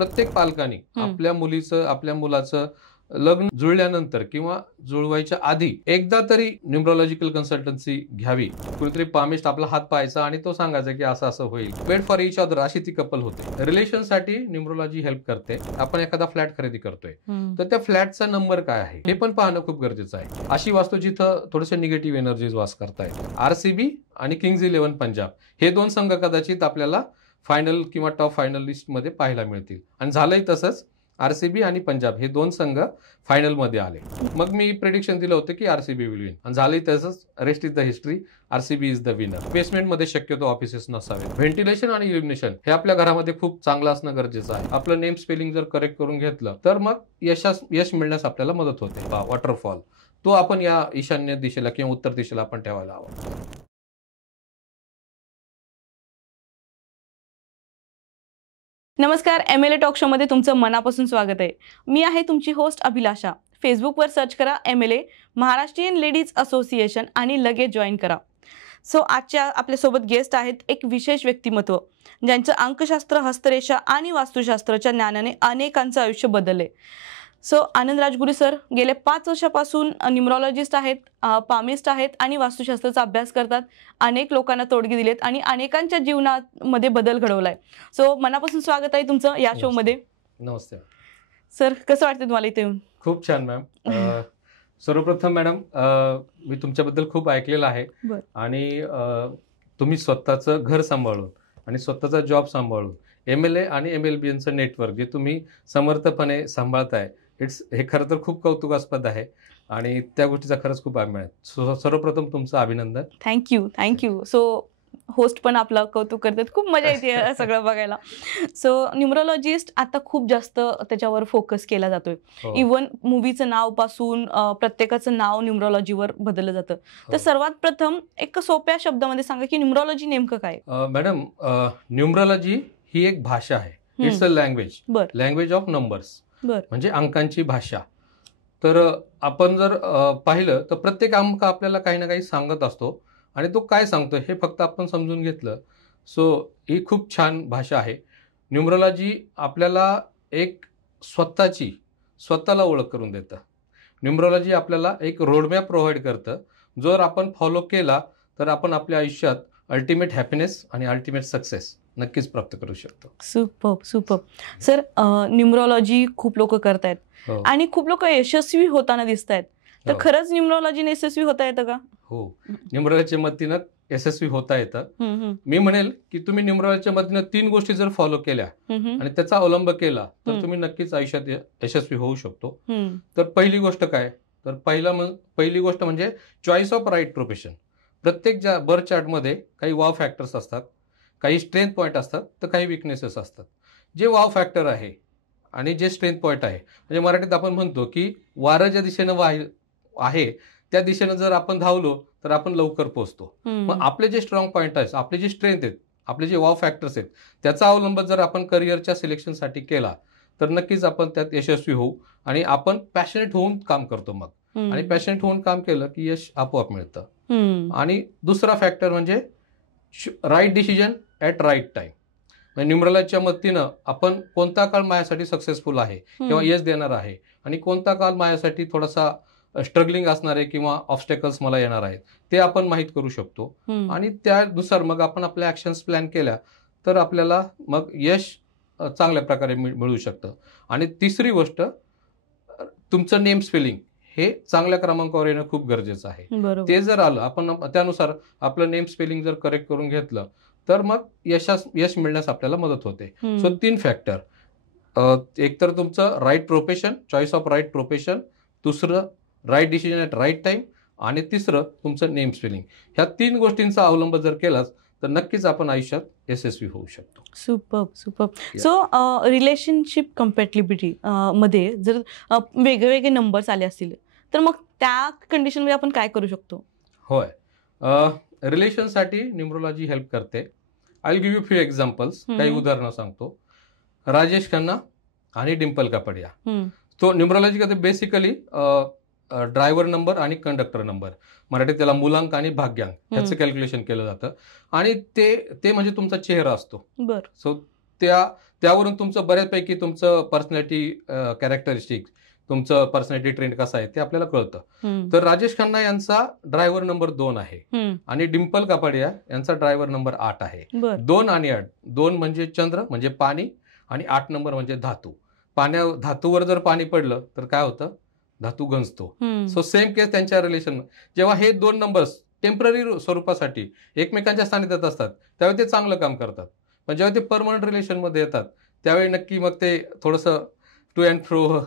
प्रत्येक पालकांनी आपल्या मुलीचं आपल्या मुलाचं लग्न जुळल्यानंतर किंवा जुळवायच्या आधी एकदा तरी न्यूमरोलॉजिकल कन्सल्टन्सी घ्यावी. कुणीतरी पामिस्ट आपला हात पाहायचा आणि तो सांगायचा की असं असं होईल. मेड फॉर इच अदर अशी ती कपल होते. रिलेशनसाठी न्यूमरोलॉजी हेल्प करते. आपण एखादा फ्लॅट खरेदी करतोय तर त्या फ्लॅटचा नंबर काय आहे हे पण पाहणं खूप गरजेचं आहे. अशी वास्तू जिथं थोडेसे निगेटिव्ह एनर्जीज वास करतायत. RCB आणि किंग्ज 11 पंजाब हे दोन संघ कदाचित आपल्याला फायनल किंवा टॉप फायनलिस्ट मध्ये पाहायला मिळतील. आणि झालंय तसंच. RCB आणि पंजाब हे दोन संघ फायनल मध्ये आले. मग मी प्रेडिक्शन दिलं होतं की RCB विल विन आणि झालंय तसंच. Rest is the history. RCB is the winner. Basement मध्ये शक्यतो ऑफिसेस नसावे. व्हेंटिलेशन आणि इल्युमिनेशन हे आपल्या घरामध्ये खूप चांगलं असणं गरजेचं आहे. आपलं नेम स्पेलिंग जर करेक्ट करून घेतलं तर मग यश मिळण्यास आपल्याला मदत होते. वॉटरफॉल तो आपण या ईशान्य दिशेला किंवा उत्तर दिशेला आपण ठेवायला हवा. नमस्कार, MLA टॉक शो मध्ये तुमचं मनापासून स्वागत आहे. मी आहे तुमची होस्ट अभिलाषा. फेसबुकवर सर्च करा MLA महाराष्ट्रीयन लेडीज असोसिएशन आणि लगेच जॉईन करा. सो आजच्या आपल्यासोबत गेस्ट आहेत एक विशेष व्यक्तिमत्व ज्यांचं अंकशास्त्र, हस्तरेषा आणि वास्तुशास्त्राच्या ज्ञानाने अनेकांचं आयुष्य बदलले. सो आनंद राजगुरू सर गेले 5 वर्षापासून न्यूमरोलॉजिस्ट आहेत, पामिस्ट आहेत आणि वास्तुशास्त्राचा अभ्यास करतात. अनेक लोकांना तोडगे दिलेत आणि अनेकांच्या जीवनामध्ये बदल घडवलाय. सो मनापासून स्वागत आहे तुमचं या शो मध्ये. नमस्ते सर, कसं वाटतं तुम्हाला इथे येऊन? खूप छान मॅम. सर्वप्रथम मॅडम, मी तुमच्याबद्दल खूप ऐकलेलं आहे आणि तुम्ही स्वतःचं घर सांभाळून आणि स्वतःचा जॉब सांभाळून MLA आणि MLBNचं नेटवर्क जे तुम्ही समर्थपणे सांभाळताय हे खरं तर खूप कौतुकास्पद आहे आणि त्या गोष्टीचा खरंच खूप अभिमान आहे. सर्वप्रथम तुमचं अभिनंदन. थँक्यू. सो होस्ट पण आपलं कौतुक करतात. खूप मजा येते सगळं बघायला. सो न्यूमरोलॉजिस्ट आता खूप जास्त त्याच्यावर फोकस केला जातोय. इव्हन मूवीचं नाव पासून प्रत्येकाचं नाव न्यूमरोलॉजीवर बदललं जातं. तर सर्वात प्रथम एक सोप्या शब्दामध्ये सांगा की न्यूमरोलॉजी नेमकं काय? मॅडम, न्यूमरोलॉजी ही एक भाषा आहे. It's a language of numbers. म्हणजे अंकांची भाषा. तर आपण जर पाहिलं तर प्रत्येक अंक आपल्याला काही ना काही सांगत असतो आणि तो काय सांगतो हे फक्त आपण समजून घेतलं. सो ही खूप छान भाषा आहे. न्यूमरोलॉजी आपल्याला एक स्वतःला ओळख करून देतं. न्यूमरोलॉजी आपल्याला एक रोडमॅप प्रोव्हाइड करतं. जर आपण फॉलो केला तर आपण आपल्या आयुष्यात अल्टिमेट हॅपीनेस आणि अल्टिमेट सक्सेस नक्कीच प्राप्त करू शकतो. सुपर. सर, न्यूमरोलॉजी खूप लोक करतायत आणि खूप लोक यशस्वी होताना दिसत आहेत. तर खरंच न्यूमरोलॉजीने यशस्वी होता येतं का? हो, न्यूमरोलॉजीच्या मदतीनं यशस्वी होता येतं. मी म्हणेल की तुम्ही न्यूमरोलॉजीच्या मदतीनं 3 गोष्टी जर फॉलो केल्या आणि त्याचा अवलंब केला तर तुम्ही नक्कीच आयुष्यात यशस्वी होऊ शकतो. तर पहिली गोष्ट काय? तर पहिली गोष्ट म्हणजे चॉईस ऑफ राईट प्रोफेशन. प्रत्येक बर्थ चार्टमध्ये काही वाव फॅक्टर्स असतात, काही स्ट्रेंथ पॉईंट असतात तर काही विकनेसेस असतात. जे वाव फॅक्टर आहे आणि जे स्ट्रेंथ पॉईंट आहे म्हणजे मराठीत आपण म्हणतो की वारं ज्या दिशेनं आहे त्या दिशेनं जर आपण धावलो तर आपण लवकर पोहोचतो. मग आपले जे स्ट्रॉंग पॉईंट आहेत, आपले जे स्ट्रेंथ आहेत, आपले जे वाव फॅक्टर्स आहेत त्याचा अवलंब जर आपण करिअरच्या सिलेक्शनसाठी केला तर नक्कीच आपण त्यात यशस्वी होऊ आणि आपण पॅशनेट होऊन काम करतो. मग आणि पॅशनेट होऊन काम केलं की यश आपोआप मिळतं. आणि दुसरा फॅक्टर म्हणजे right decision at right time. न्यूमरोलॉजीच्या मदतीनं आपण कोणता काळ माझ्यासाठी सक्सेसफुल आहे किंवा यश देणार आहे आणि कोणता काळ माझ्यासाठी थोडासा स्ट्रगलिंग असणार आहे किंवा ऑब्स्टॅकल्स मला येणार आहेत ते आपण माहीत करू शकतो. आणि त्यानुसार मग आपण आपल्या ऍक्शन्स प्लॅन केल्या तर आपल्याला मग यश चांगल्या प्रकारे मिळू शकतं. आणि तिसरी गोष्ट, तुमचं नेम स्पेलिंग हे चांगल्या क्रमांकावर येणं खूप गरजेचं आहे. ते जर आलं, आपण त्यानुसार आपलं नेम स्पेलिंग जर करेक्ट करून घेतलं तर मग यश मिळण्यास आपल्याला मदत होते. सो 3 फॅक्टर, एक तर तुमचं right profession, choice of right profession, दुसरं right decision at right time आणि तिसरं तुमचं नेम स्पेलिंग. ह्या 3 गोष्टींचा अवलंब जर केलाच तर नक्कीच आपण आयुष्यात यशस्वी होऊ शकतो. सुपर. सो रिलेशनशिप कम्पॅटिबिलिटी मध्ये जर वेगवेगळे नंबर्स आले असतील तर मग त्या कंडिशनमध्ये आपण काय करू शकतो? होय, रिलेशनसाठी न्यूमरोलॉजी हेल्प करते. I will give you few examples. काही उदाहरणं सांगतो. राजेश खन्ना आणि डिंपल कापडिया. तो न्यूमरोलॉजी करते बेसिकली ड्रायव्हर नंबर आणि कंडक्टर नंबर, मराठीत त्याला मूलांक आणि भाग्यांक ह्याचं कॅल्क्युलेशन केलं जातं. आणि ते म्हणजे तुमचा चेहरा असतो. सो त्यावरून तुमचं बऱ्यापैकी तुमचं पर्सनॅलिटी कॅरेक्टरिस्टिक, तुमचं पर्सनॅलिटी ट्रेंड कसा आहे ते आपल्याला कळतं. तर राजेश खन्ना यांचा ड्रायव्हर नंबर 2 आहे आणि डिंपल कापडिया यांचा ड्रायव्हर नंबर 8 आहे. 2 आणि 8. 2 म्हणजे चंद्र म्हणजे पाणी आणि 8 नंबर म्हणजे धातू. धातूवर जर पाणी पडलं तर काय होतं, धातू गंजतो. सो सेम केस त्यांच्या रिलेशन. जेव्हा हे 2 नंबर्स टेम्पररी स्वरूपासाठी एकमेकांच्या सानिध्यात असतात त्यावेळी ते चांगलं काम करतात, पण जेव्हा ते परमनंट रिलेशनमध्ये येतात त्यावेळी नक्की मग ते थोडंसं टू अँड फ्रो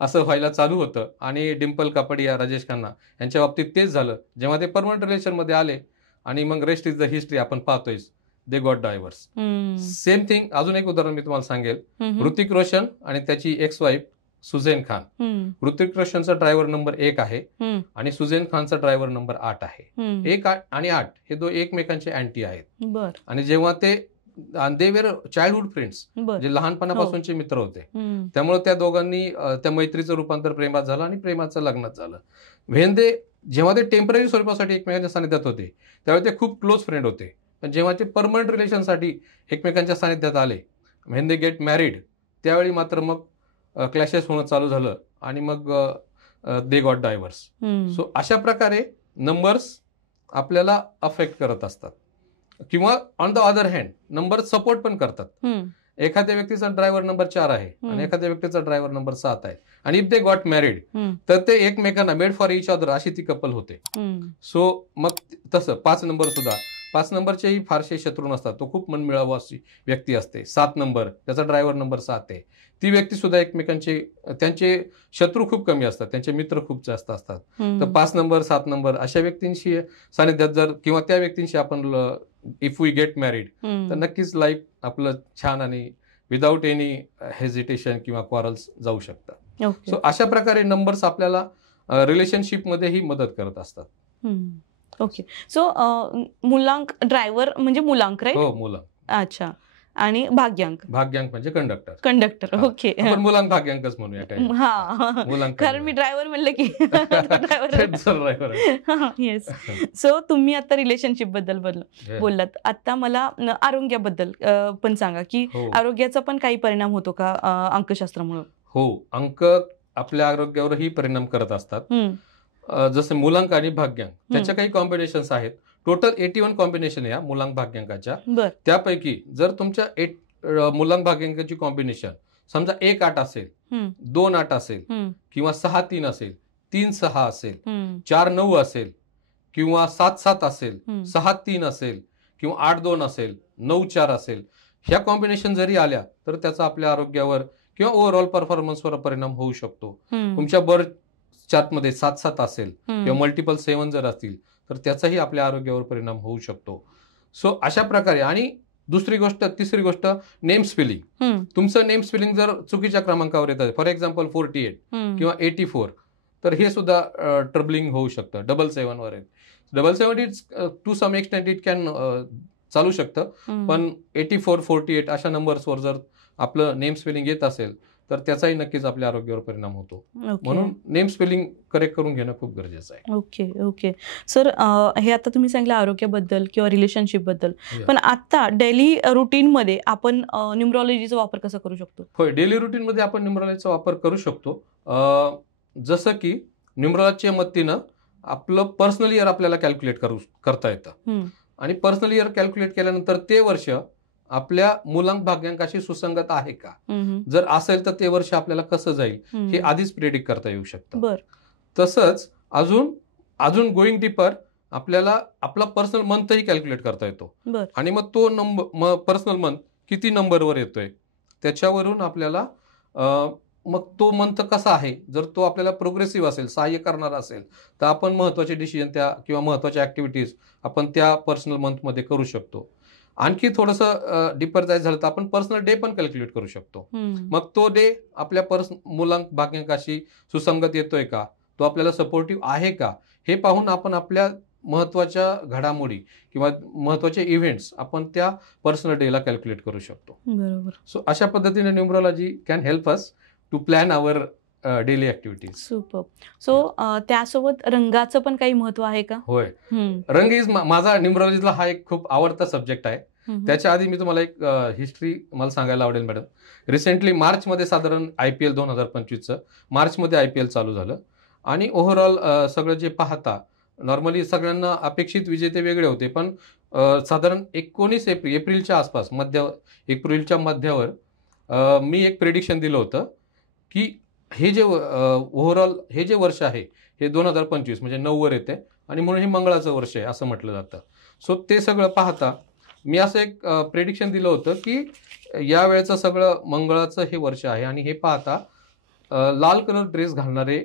असं व्हायला चालू होतं. आणि डिंपल कापडिया, राजेश खन्ना यांच्या बाबतीत तेच झालं. जेव्हा ते परमनंट रिलेशनमध्ये आले आणि मग रेस्ट इज द हिस्ट्री आपण पाहतोय, they got divorce. Same thing. अजून एक उदाहरण मी तुम्हाला सांगेल. ऋतिक रोशन आणि त्याची एक्स वाईफ सुझेन खान. ऋतिक रोशनचा ड्रायव्हर नंबर 1 आहे आणि सुझेन खानचा ड्रायव्हर नंबर 8 आहे. 1 आणि 8 हे एकमेकांचे अँटी आहेत. आणि जेव्हा ते वेर चाइल्डहुड फ्रेंड्स, जे लहानपणापासूनचे मित्र होते, त्यामुळे त्या दोघांनी त्या मैत्रीचं रूपांतर प्रेमात झालं आणि प्रेमाचं लग्नात झालं. जेव्हा ते टेम्पररी स्वरूपासाठी एकमेकांच्या सानिध्यात होते त्यावेळी ते खूप क्लोज फ्रेंड होते, पण जेव्हा ते परमनंट रिलेशनसाठी एकमेकांच्या सानिध्यात आले, व्हेन दे गेट मॅरिड, त्यावेळी मात्र मग क्लॅशेस होणं चालू झालं आणि मग दे गॉट डायव्हर्स. सो अशा प्रकारे नंबर्स आपल्याला अफेक्ट करत असतात. किंवा on the other hand number support पण करतात. एखाद्या व्यक्तीचा ड्रायव्हर नंबर 4 आहे आणि एखाद्या व्यक्तीचा ड्रायव्हर नंबर 7 आहे आणि इफ दे गॉट मॅरिड तर ते एकमेकांना मेड फॉर इच अदर अशी ती कपल होते. सो मग तसं 5 नंबर सुद्धा, 5 नंबरचेही फारसे शत्रू नसतात, तो खूप मनमिळावू अशी व्यक्ती असते. 7 नंबर त्याचा ड्रायव्हर नंबर 7 आहे, ती व्यक्ती सुद्धा त्यांचे शत्रू खूप कमी असतात, त्यांचे मित्र खूप जास्त असतात. तर 5 नंबर 7 नंबर अशा व्यक्तींशी सानिध्यात जर किंवा त्या व्यक्तींशी आपण इफ वी गेट मॅरिड तर नक्कीच लाईफ आपलं छान आणि विदाऊट एनी हेजिटेशन किंवा क्वारल्स जाऊ शकतात. सो अशा प्रकारे नंबर्स आपल्याला रिलेशनशिपमध्येही मदत करत असतात. ओके. सो मुलांक ड्रायव्हर म्हणजे मुलांक, राईट? हो, मुलांक. अच्छा. आणि भाग्यांक म्हणजे कंडक्टर. ओके. मुलांक भाग्यांकच म्हणूया. कारण मी ड्रायव्हर म्हणलं की ड्रायव्हर. येस. सो तुम्ही आता रिलेशनशिप बद्दल बोललात, आता मला आरोग्याबद्दल पण सांगा की आरोग्याचा पण काही परिणाम होतो का अंकशास्त्रामुळे? हो, अंक आपल्या आरोग्यावरही परिणाम करत असतात. जसे मुलांक आणि भाग्यांक त्याच्या काही कॉम्बिनेशन्स आहेत. टोटल 81 कॉम्बिनेशन या मुलांक भाग्यांकाच्या. त्यापैकी जर तुमच्या मुलांक भाग्यांकाची कॉम्बिनेशन समजा 1-8 असेल, 2-8 असेल किंवा 6-3 असेल, 3-6 असेल, 4-9 असेल किंवा 7-7 असेल, 6-3 असेल किंवा 8-2 असेल, 9-4 असेल, ह्या कॉम्बिनेशन जरी आल्या तर त्याचा आपल्या आरोग्यावर किंवा ओव्हरऑल परफॉर्मन्सवर परिणाम होऊ शकतो. तुमच्या बर्थ चार्टमध्ये 7-7 असेल किंवा मल्टिपल 7 जर असतील तर त्याचाही आपल्या आरोग्यावर परिणाम होऊ शकतो. सो अशा प्रकारे. आणि तिसरी गोष्ट नेम स्पेलिंग. तुमचं नेम स्पेलिंग जर चुकीच्या क्रमांकावर येतं, फॉर एक्झाम्पल 48 किंवा 84, तर हे सुद्धा ट्रबलिंग होऊ शकतं. 77 वर 77 to some extent it can चालू शकतं, पण 84, 48 अशा नंबर्सवर जर आपलं नेम स्पेलिंग येत असेल तर त्याचाही नक्कीच आपल्या आरोग्यावर परिणाम होतो. म्हणून नेम स्पेलिंग करेक्ट करून घेणं खूप गरजेचं आहे. ओके. सर, हे आता तुम्ही सांगितलं आरोग्याबद्दल किंवा रिलेशनशिप बद्दल, पण आता डेली रुटीन मध्ये आपण न्यूमरॉलॉजीचा वापर कसा करू शकतो? होय, डेली रुटीन मध्ये आपण न्यूमरॉलॉजीचा वापर करू शकतो. जसं की न्यूमरॉलॉजीच्या मदतीनं आपलं पर्सनल इयर आपल्याला कॅल्क्युलेट करता येतं आणि पर्सनल इयर कॅल्क्युलेट केल्यानंतर ते वर्ष आपल्या मुलांक भाग्यांकाशी सुसंगत आहे का, जर असेल तर ते वर्ष आपल्याला कसं जाईल हे आधीच प्रेडिक्ट करता येऊ शकतं. तसंच अजून गोईंग डिपर आपल्याला आपला पर्सनल मंथही कॅल्क्युलेट करता येतो आणि मग तो पर्सनल मंथ किती नंबरवर येतोय त्याच्यावरून आपल्याला मग तो मंथ कसा आहे, जर तो आपल्याला प्रोग्रेसिव्ह असेल, सहाय्य करणारा असेल, तर आपण महत्वाचे डिसिजन किंवा महत्वाच्या ऍक्टिव्हिटीज आपण त्या पर्सनल मंथमध्ये करू शकतो. आणखी थोडंसं डिपर जायचं झालं तर आपण पर्सनल डे पण कॅल्क्युलेट करू शकतो. मग तो डे आपल्या मुलांक भाग्यांकाशी सुसंगत येतोय का, तो आपल्याला सपोर्टिव्ह आहे का, हे पाहून आपण आपल्या महत्वाच्या घडामोडी किंवा महत्वाचे इव्हेंट्स आपण त्या पर्सनल डेला कॅल्क्युलेट करू शकतो. बरोबर. सो अशा पद्धतीने numerology can help us to plan our daily activities. Super. So त्यासोबत रंगाचं पण काही महत्व आहे का? होय, रंग माझा न्यूमरॉलॉजीला हा एक खूप आवडता सब्जेक्ट आहे. त्याच्या आधी मी तुम्हाला एक हिस्ट्री मला सांगायला आवडेल मॅडम. रिसेंटली मार्चमध्ये साधारण IPL 2025चं मार्चमध्ये IPL चालू झालं आणि ओव्हरऑल सगळं जे पाहता नॉर्मली सगळ्यांना अपेक्षित विजेते वेगळे होते, पण साधारण 19 एप्रिलच्या आसपास एप्रिलच्या मध्यावर मी एक प्रेडिक्शन दिलं होतं की हे जे ओव्हरऑल हे जे वर्ष आहे हे 2025 म्हणजे 9 वर येते आणि म्हणून हे मंगळाचं वर्ष आहे असं म्हटलं जातं. सो ते सगळं पाहता मी असं एक प्रेडिक्शन दिलं होतं की यावेळेचं सगळं मंगळाचं हे वर्ष आहे आणि हे पाहता लाल कलर ड्रेस घालणारे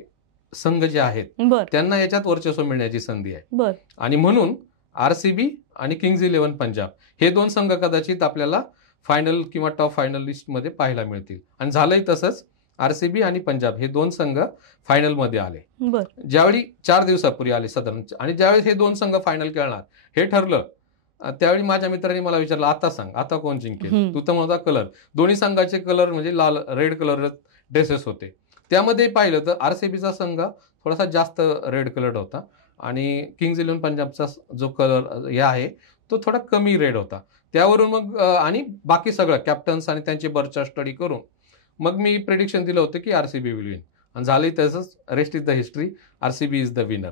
संघ जे आहेत त्यांना याच्यात वर्चस्व मिळण्याची संधी आहे. आणि म्हणून RCB आणि किंग्ज 11 पंजाब हे 2 संघ कदाचित आपल्याला फायनल किंवा टॉप फायनलिस्ट मध्ये पाहायला मिळतील. आणि झालंय तसंच. RCB आणि पंजाब हे 2 संघ फायनलमध्ये आले. ज्यावेळी 4 दिवसापूर्वी आले साधारण, आणि ज्यावेळी हे 2 संघ फायनल खेळणार हे ठरलं त्यावेळी माझ्या मित्रांनी मला विचारलं आता सांग आता कोण जिंकेल. तू तर म्हणता कलर, दोन्ही संघाचे कलर म्हणजे लाल रेड कलर ड्रेसेस होते. त्यामध्ये पाहिलं तर RCBचा संघ थोडासा जास्त रेड कलर होता आणि किंग्ज 11 पंजाबचा जो कलर हे आहे तो थोडा कमी रेड होता. त्यावरून मग आणि बाकी सगळं कॅप्टन्स आणि त्यांची बर्चा स्टडी करून मग मी प्रेडिक्शन दिलं होतं की RCB विल विन, आणि झालंय तसंच. Rest is the history. RCB is the winner.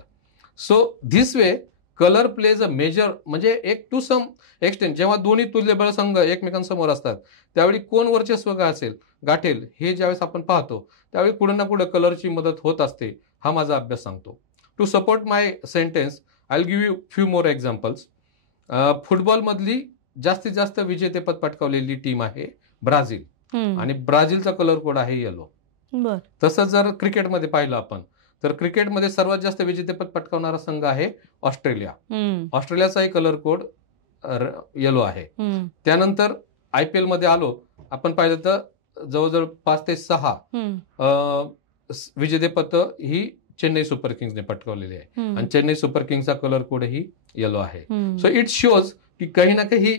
So this way colour plays a major, म्हणजे एक टू सम एक्सटेंट जेव्हा दोन्ही तुल्यबळ संघ एकमेकांसमोर असतात त्यावेळी कोण वर्चस्व गाठेल हे ज्यावेळेस आपण पाहतो त्यावेळी कुठं ना कुठं कलरची मदत होत असते, हा माझा अभ्यास सांगतो. To support my sentence I will give you few more examples. फुटबॉलमधली जास्तीत जास्त विजेतेपद पटकावलेली टीम आहे ब्राझील आणि ब्राझीलचा कलर कोड आहे येलो. तसंच जर क्रिकेटमध्ये पाहिलं आपण तर क्रिकेटमध्ये सर्वात जास्त विजेतेपद पटकावणारा संघ आहे ऑस्ट्रेलिया. ऑस्ट्रेलियाचाही कलर कोड येलो आहे. त्यानंतर IPL मध्ये आलो आपण पाहिलं तर जवळजवळ 5 ते 6 विजेतेपद ही चेन्नई सुपर किंग्सने पटकावलेली आहे आणि चेन्नई सुपर किंग्सचा कलर कोड ही येलो आहे. सो इट शोज की काही ना काही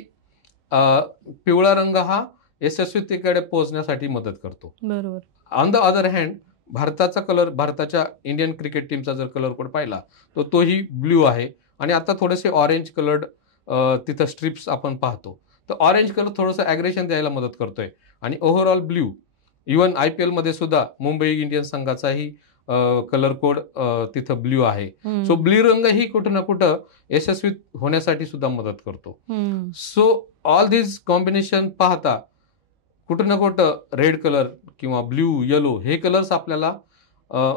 पिवळा रंग हा यशस्वीतेकडे पोहोचण्यासाठी मदत करतो. बरोबर. ऑन द अदर हँड भारताचा कलर, भारताच्या इंडियन क्रिकेट टीमचा जर कलर कोड पाहिला तर तोही ब्ल्यू आहे आणि आता थोडेसे ऑरेंज कलर्ड तिथं स्ट्रिप्स आपण पाहतो. तर ऑरेंज कलर थोडंसं ॲग्रेशन द्यायला मदत करतोय आणि ओव्हरऑल ब्ल्यू. इव्हन IPL मध्ये सुद्धा मुंबई इंडियन्स संघाचाही कलर कोड तिथं ब्ल्यू आहे. सो ब्ल्यू रंग ही कुठं ना कुठं यशस्वी होण्यासाठी सुद्धा मदत करतो. सो ऑल दिस कॉम्बिनेशन पाहता कुठं ना कुठं रेड कलर किंवा ब्ल्यू येलो हे कलर्स आपल्याला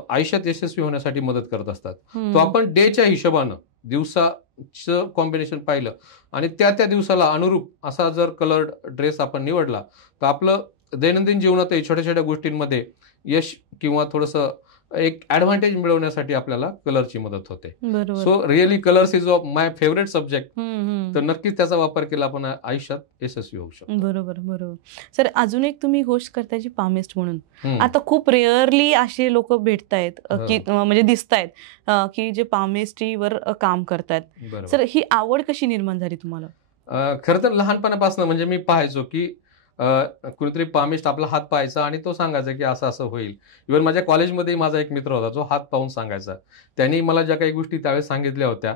आयुष्यात यशस्वी होण्यासाठी मदत करत असतात. तो आपण डेच्या हिशोबानं दिवसाचं कॉम्बिनेशन पाहिलं आणि त्या दिवसाला अनुरूप असा जर कलर ड्रेस आपण निवडला तर आपलं दैनंदिन जीवनातही छोट्या छोट्या गोष्टींमध्ये यश किंवा थोडंसं एक ऍडव्हान्टेज मिळवण्यासाठी आपल्याला कलरची मदत होते. So really colours is of my favourite subject. तर नक्कीच त्याचा वापर केला आपण आयुष्यात यशस्वी होऊ शकतो. बरोबर बरोबर. सर अजून एक तुम्ही गोष्ट करतायची पामिस्ट म्हणून. आता खूप रेअरली असे लोक भेटतायत की म्हणजे दिसतायत की जे पामिस्ट्रीवर काम करतायत. सर ही आवड कशी निर्माण झाली तुम्हाला? खरं तर लहानपणापासून म्हणजे मी पाहायचो की कुणीतरी पामिस्ट आपला हात पाहायचा आणि तो सांगायचा की असं असं होईल. इव्हन माझ्या कॉलेजमध्ये माझा एक मित्र होता जो हात पाहून सांगायचा. त्यांनी मला ज्या काही गोष्टी त्यावेळेस सांगितल्या होत्या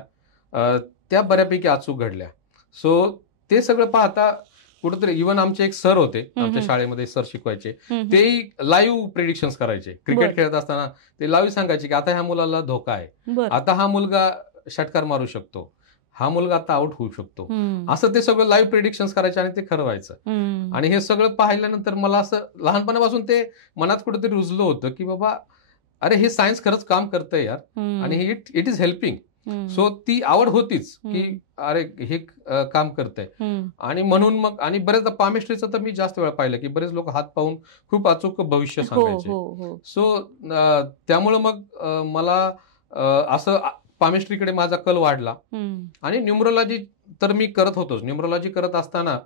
त्या बऱ्यापैकी अचूक घडल्या. सो ते सगळं पाहता कुठेतरी इव्हन आमचे एक सर होते आमच्या शाळेमध्ये, सर शिकवायचे, तेही लाईव्ह प्रेडिक्शन्स करायचे. क्रिकेट खेळत असताना ते लाईव्ह सांगायचे की आता ह्या मुलाला धोका आहे, आता हा मुलगा षटकार मारू शकतो, हा मुलगा आता आउट होऊ शकतो. असं ते सगळं लाईव्ह प्रेडिक्शन्स करायचे आणि ते खरं व्हायचं. आणि हे सगळं पाहिल्यानंतर मला असं लहानपणापासून ते मनात कुठेतरी रुजलं होतं की बाबा अरे हे सायन्स खरंच काम करतंय यार आणि इट इज हेल्पिंग. सो ती आवड होतीच की अरे हे काम करतंय. आणि म्हणून मग आणि बरेचदा पामिस्ट्रीचं तर मी जास्त वेळा पाहिलं की बरेच लोक हात पाहून खूप अचूक भविष्य सांगायचे. सो त्यामुळं मग मला असं पामिस्ट्रीकडे माझा कल वाढला. आणि न्यूमरोलॉजी तर मी करत होतोच. न्यूमरोलॉजी करत असताना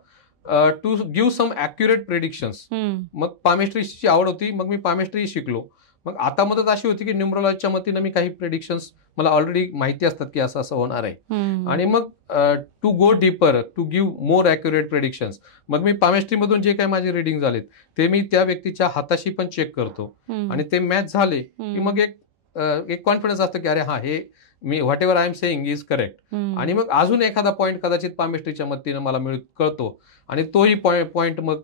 to give some accurate predictions मग पामिस्ट्रीची आवड होती. मग मी पामिस्ट्री शिकलो. मग आता मदत अशी होती की न्यूमरोलॉजीच्या मतीनं मी काही प्रेडिक्शन्स मला ऑलरेडी माहिती असतात की असं असं होणार आहे. आणि मग to go deeper, to give more accurate predictions मग मी पामिस्ट्रीमधून जे काही माझे रिडिंग झालेत ते मी त्या व्यक्तीच्या हाताशी पण चेक करतो आणि ते मॅच झाले की मग एक कॉन्फिडन्स असतं की अरे हा हे me what ever I am saying is correct. आणि मग अजून एखादा पॉईंट कदाचित पामिस्ट्रीच्या मदतीनं मला कळतो आणि तोही पॉईंट मग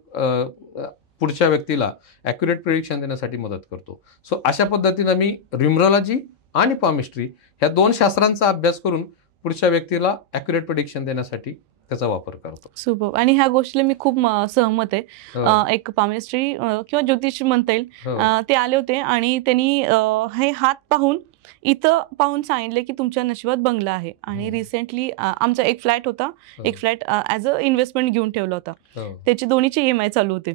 पुढच्या व्यक्तीला ॲक्युरेट प्रिडिक्शन देण्यासाठी मदत करतो. सो अशा पद्धतीनं मी न्यूमरॉलॉजी आणि पामिस्ट्री ह्या 2 शास्त्रांचा अभ्यास करून पुढच्या व्यक्तीला ॲक्युरेट प्रिडिक्शन देण्यासाठी त्याचा वापर करतो. सुपर. आणि ह्या गोष्टीला मी खूप सहमत आहे. एक पामिस्ट्री किंवा ज्योतिष म्हणता येईल, ते आले होते आणि त्यांनी हे हात पाहून इथं पाहून सांगितले की तुमच्या नशिबात बंगला आहे. आणि रिसेंटली आमचा एक फ्लॅट होता, एक फ्लॅट ॲज अ इन्व्हेस्टमेंट घेऊन ठेवला होता. त्याचे दोन्हीचे EMI चालू होते.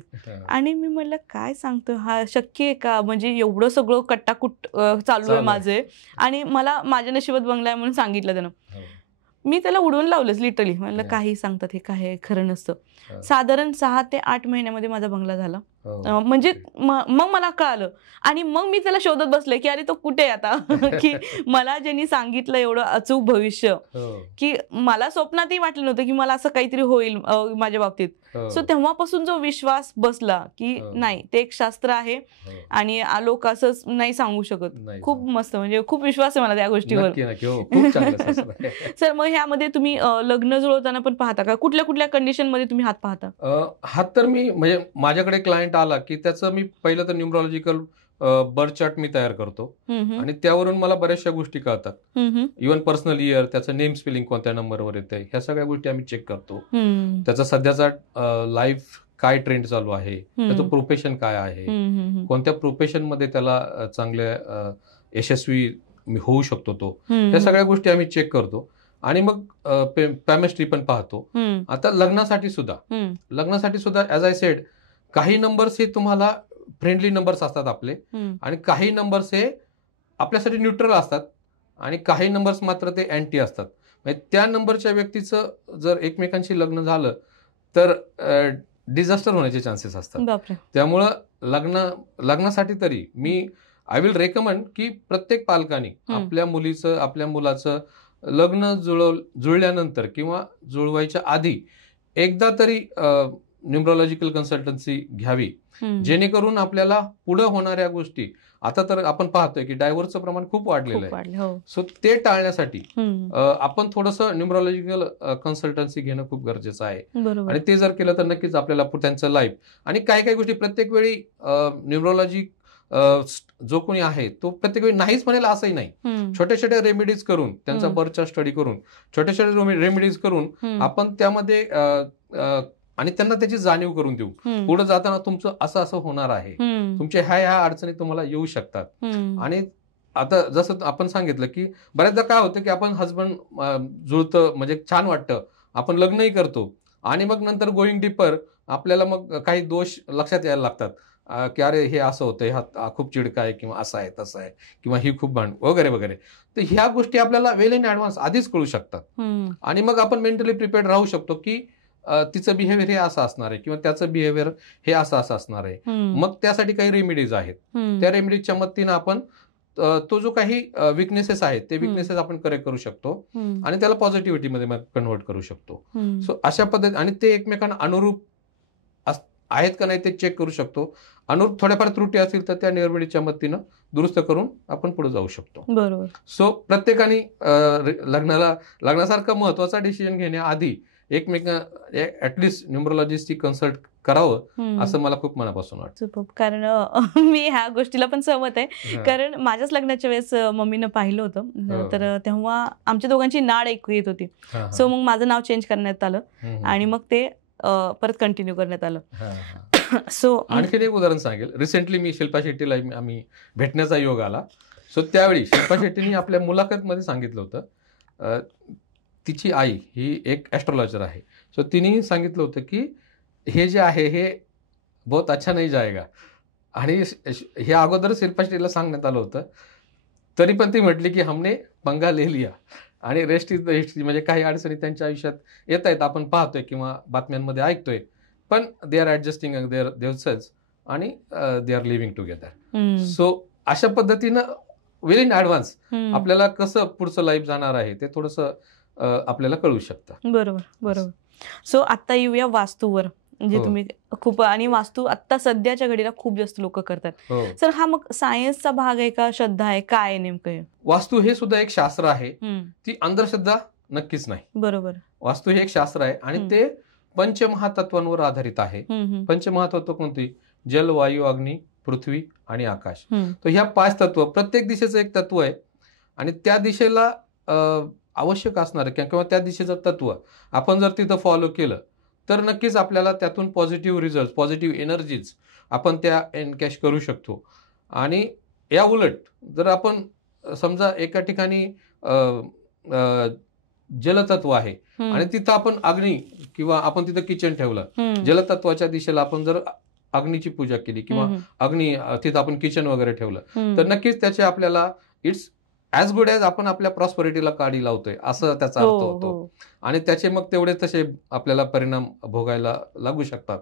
आणि मी म्हटलं काय सांगतो, हा शक्य आहे का? म्हणजे एवढं सगळं कट्टाकुट चालू आहे माझे आणि मला माझ्या नशिबात बंगला आहे म्हणून सांगितलं त्यानं. मी त्याला उडवून लावलंच लिटरली. म्हणलं काही सांगतात, हे काय खरं नसतं. साधारण 6 ते 8 महिन्यामध्ये माझा बंगला झाला. म्हणजे मग मला कळालं आणि मग मी त्याला शोधत बसले की अरे तो कुठे आहे आता. की मला ज्यांनी सांगितलं एवढं अचूक भविष्य, की मला स्वप्नातही वाटलं नव्हतं की मला असं काहीतरी होईल माझ्या बाबतीत. सो तेव्हापासून जो विश्वास बसला की नाही, ते एक शास्त्र आहे आणि लोक असंच नाही सांगू शकत. खूप मस्त, म्हणजे खूप विश्वास आहे मला त्या गोष्टीवर. सर, मग ह्यामध्ये तुम्ही लग्न जुळवताना पण पाहता का? कुठल्या कुठल्या कंडिशन मध्ये तुम्ही हात पाहता? हात तर मी, म्हणजे माझ्याकडे क्लायंट आला की त्याचं मी पहिलं तर न्यूमरॉलॉजिकल बर्थ चार्ट मी तयार करतो आणि त्यावरून मला बऱ्याचशा गोष्टी कळतात. इव्हन पर्सनल इयर, त्याचं नेम स्पेलिंग कोणत्या नंबरवर येते, ह्या सगळ्या गोष्टी आम्ही चेक करतो. त्याचा सध्याचा लाईफ काय ट्रेंड चालू आहे, त्याचं प्रोफेशन काय आहे, कोणत्या प्रोफेशन मध्ये त्याला चांगले यशस्वी होऊ शकतो तो, या सगळ्या गोष्टी आम्ही चेक करतो. आणि मग पॅमिस्ट्री पण पाहतो. आता लग्नासाठी सुद्धा ऍज आय सेड, काही नंबर्स हे तुम्हाला फ्रेंडली नंबर्स असतात आपले आणि काही नंबर्स हे आपल्यासाठी न्यूट्रल असतात आणि काही नंबर्स मात्र ते अँटी असतात. म्हणजे त्या नंबरच्या व्यक्तीचं जर एकमेकांशी लग्न झालं तर डिझास्टर होण्याचे चान्सेस असतात. त्यामुळं लग्नासाठी तरी मी आय विल रेकमेंड की प्रत्येक पालकांनी आपल्या मुलीचं, आपल्या मुलाचं लग्न जुळल्यानंतर किंवा जुळवायच्या आधी एकदा तरी न्यूमरॉलॉजिकल कन्सल्टन्सी घ्यावी, जेणेकरून आपल्याला पुढे होणाऱ्या गोष्टी, आता तर आपण पाहतोय की डायव्होर्सचं प्रमाण खूप वाढलेलं आहे. सो ते टाळण्यासाठी आपण थोडंसं न्यूमरॉलॉजिकल कन्सल्टन्सी घेणं खूप गरजेचं आहे. आणि ते जर केलं तर नक्कीच आपल्याला त्यांचं लाईफ आणि काही गोष्टी प्रत्येक वेळी न्यूमरॉलॉजी जो कोणी आहे तो प्रत्येक वेळी नाहीच म्हणेल असंही नाही. छोट्या छोट्या रेमेडीज करून, त्यांचा बर्थचा स्टडी करून, छोट्या छोट्या रेमेडीज करून आपण त्यामध्ये आणि त्यांना त्याची जाणीव करून देऊ. पुढे जाताना तुमचं असं होणार आहे, तुमच्या ह्या अडचणी तुम्हाला येऊ शकतात. आणि आता जसं आपण सांगितलं की बऱ्याचदा काय होतं की आपण हसबंड जुळतं, म्हणजे छान वाटतं, आपण लग्नही करतो आणि मग नंतर गोईंग डीपर आपल्याला मग काही दोष लक्षात यायला लागतात की अरे हे असं होतं, हा खूप चिडका आहे किंवा असं आहे तसं आहे किंवा ही खूप वगैरे वगैरे. तर ह्या गोष्टी आपल्याला वेल इन ऍडव्हान्स आधीच कळू शकतात आणि मग आपण मेंटली प्रिपेअर्ड राहू शकतो की तिचं बिहेवियर हे असं असणार आहे किंवा त्याचं बिहेवियर हे असं असणार आहे. मग त्यासाठी काही रेमेडीज आहेत, त्या रेमेडीजच्या मदतीनं आपण तो जो काही विकनेसेस आहेत ते विकनेसेस आपण करेक्ट करू शकतो आणि त्याला पॉझिटिव्हिटीमध्ये कन्वर्ट करू शकतो. सो अशा पद्धती, आणि ते एकमेकांना अनुरूप आहेत का नाही ते चेक करू शकतो. अनुरूप थोड्याफार त्रुटी असतील तर त्या रेमेडीच्या मदतीनं दुरुस्त करून आपण पुढे जाऊ शकतो. बरोबर. सो प्रत्येकाने लग्नासारखा महत्वाचा डिसिजन घेण्याआधी ऍटलिस्ट न्यूमरॉलॉजिस्टची कन्सल्ट करावं असं मला खूप मनापासून वाटतं. कारण मी ह्या गोष्टीला पण सहमत आहे. कारण माझ्याच लग्नाच्या वेळेस मम्मीनं पाहिलं होतं, तर तेव्हा आमच्या दोघांची नाड ऐकू येत होती. सो मग माझं नाव चेंज करण्यात आलं आणि मग ते परत कंटिन्यू करण्यात आलं. सो आणखीन एक उदाहरण सांगेल. रिसेंटली मी शिल्पा शेट्टीला आम्ही भेटण्याचा योग आला. सो त्यावेळी शिल्पा शेट्टीने आपल्या मुलाखतमध्ये सांगितलं होतं, तिची आई ही एक ऍस्ट्रोलॉजर आहे. सो तिने सांगितलं होतं की हे जे आहे हे बहुत अच्छा नाही जाएगा. आणि हे अगोदर शिल्पा शेट्टीला सांगण्यात आलं होतं, तरी पण ती म्हटली की हमने पंगा ले लिया आणि रेस्ट इज द हिस्ट्री. म्हणजे काही अडचणी त्यांच्या आयुष्यात येत आहेत, आपण पाहतोय किंवा बातम्यांमध्ये ऐकतोय, पण दे आर ऍडजस्टिंग देअरसेल्व्हज आणि they are living together. So अशा पद्धतीनं वेल इन ऍडव्हान्स आपल्याला कसं पुढचं लाईफ जाणार आहे ते थोडंसं आपल्याला कळू शकतं. बरोबर. सो आता येऊया वास्तूवर. म्हणजे तुम्ही खूप, आणि वास्तू आता सध्याच्या घडीला खूप जास्त लोक करतात. सर हा मग सायन्सचा भाग आहे का श्रद्धा आहे, काय आहे नेमकं? वास्तू हे सुद्धा एक शास्त्र आहे, ती अंधश्रद्धा नक्कीच नाही. बरोबर. वास्तू हे एक शास्त्र आहे आणि ते पंचमहातत्वांवर आधारित आहे. पंचमहातत्व कोणती? जल, वायू, अग्नी, पृथ्वी आणि आकाश. तर ह्या 5 तत्व, प्रत्येक दिशेचं एक तत्व आहे आणि त्या दिशेला आवश्यक असणार किंवा त्या दिशेचं तत्व आपण जर तिथं फॉलो केलं तर नक्कीच आपल्याला त्यातून पॉझिटिव्ह रिझल्ट, पॉझिटिव्ह एनर्जीज आपण त्या एनकॅश करू शकतो. आणि या उलट जर आपण समजा एका ठिकाणी जलतत्व आहे आणि तिथं आपण अग्नी किंवा आपण तिथं किचन ठेवलं, जलतत्वाच्या दिशेला आपण जर अग्नीची पूजा केली किंवा अग्नी तिथं आपण किचन वगैरे ठेवलं तर नक्कीच त्याचे आपल्याला इट्स ऍज गुड ॲज आपण आपल्या प्रॉस्पेरिटीला काडी लावतोय असं त्याचा अर्थ होतो. आणि त्याचे मग तेवढे तसे आपल्याला परिणाम भोगायला लागू शकतात.